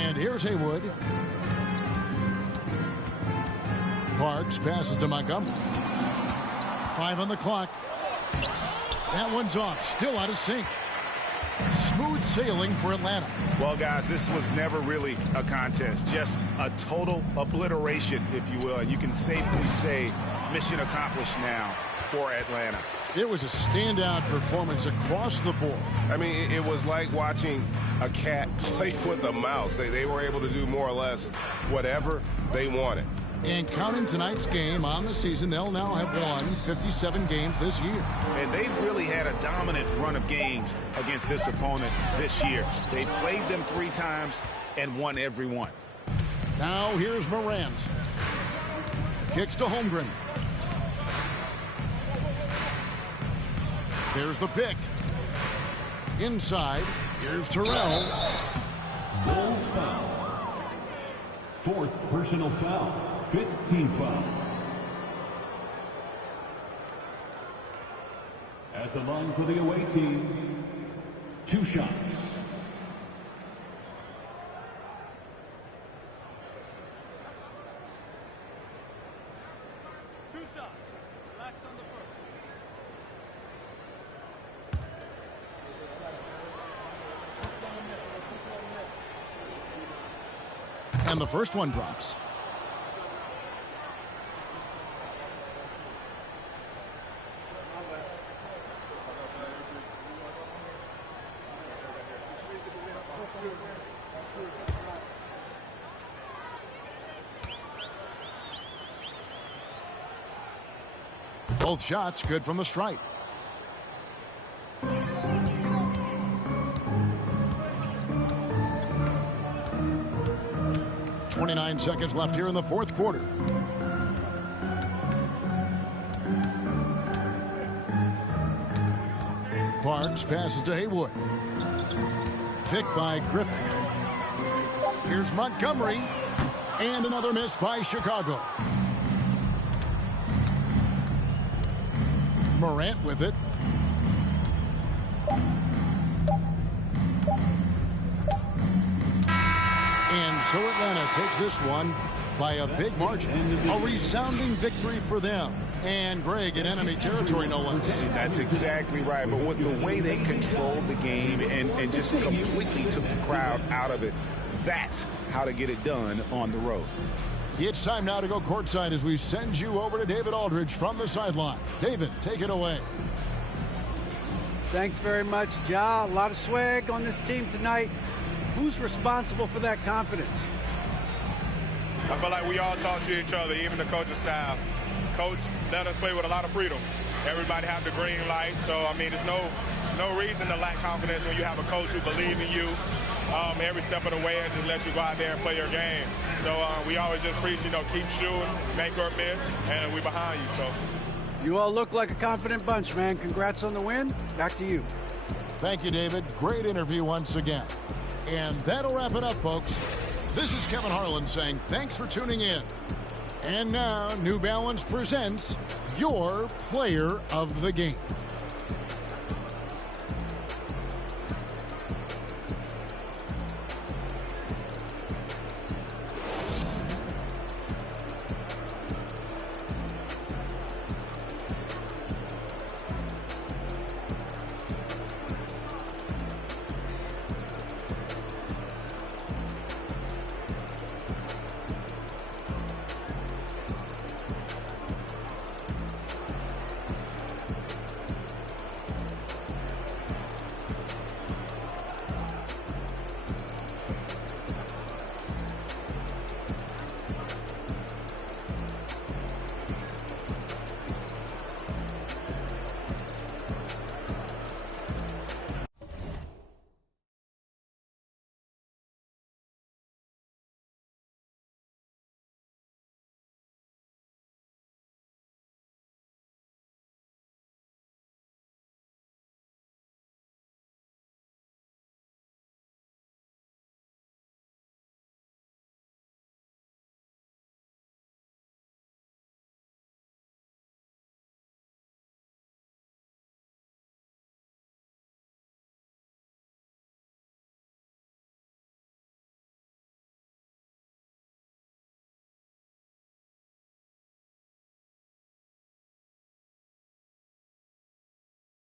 And here's Haywood. Parks passes to Montgomery. 5 on the clock. That one's off. Still out of sync. Smooth sailing for Atlanta. Well, guys, this was never really a contest. Just a total obliteration, if you will. And you can safely say mission accomplished now for Atlanta. It was a standout performance across the board. I mean, it was like watching a cat play with a mouse. They were able to do more or less whatever they wanted. And counting tonight's game on the season, they'll now have won 57 games this year. And they've really had a dominant run of games against this opponent this year. They played them 3 times and won every one. Now here's Morant. Kicks to Holmgren. There's the pick. Inside, here's Terrell. Bulls foul. 4th personal foul. 5th team foul. At the line for the away team, 2 shots. And the first one drops. Both shots good from the stripe. .29 seconds left here in the fourth quarter. Parks passes to Haywood. Picked by Griffin. Here's Montgomery. And another miss by Chicago. Morant with it. And so Atlanta takes this one by a big margin. A resounding victory for them. And Greg in enemy territory, no less. That's exactly right. But with the way they controlled the game and just completely took the crowd out of it, that's how to get it done on the road. It's time now to go courtside as we send you over to David Aldridge from the sideline. David, take it away. Thanks very much, Ja. A lot of swag on this team tonight. Who's responsible for that confidence? I feel like we all talk to each other, even the coaching staff. Coach let us play with a lot of freedom. Everybody have the green light, so I mean, there's no reason to lack confidence when you have a coach who believes in you every step of the way and just let you go out there and play your game. So we always just preach, keep shooting, make or miss, and we behind you. So you all look like a confident bunch, man. Congrats on the win. Back to you. Thank you, David. Great interview once again. And that'll wrap it up, folks. This is Kevin Harlan saying thanks for tuning in. And now, New Balance presents your player of the game.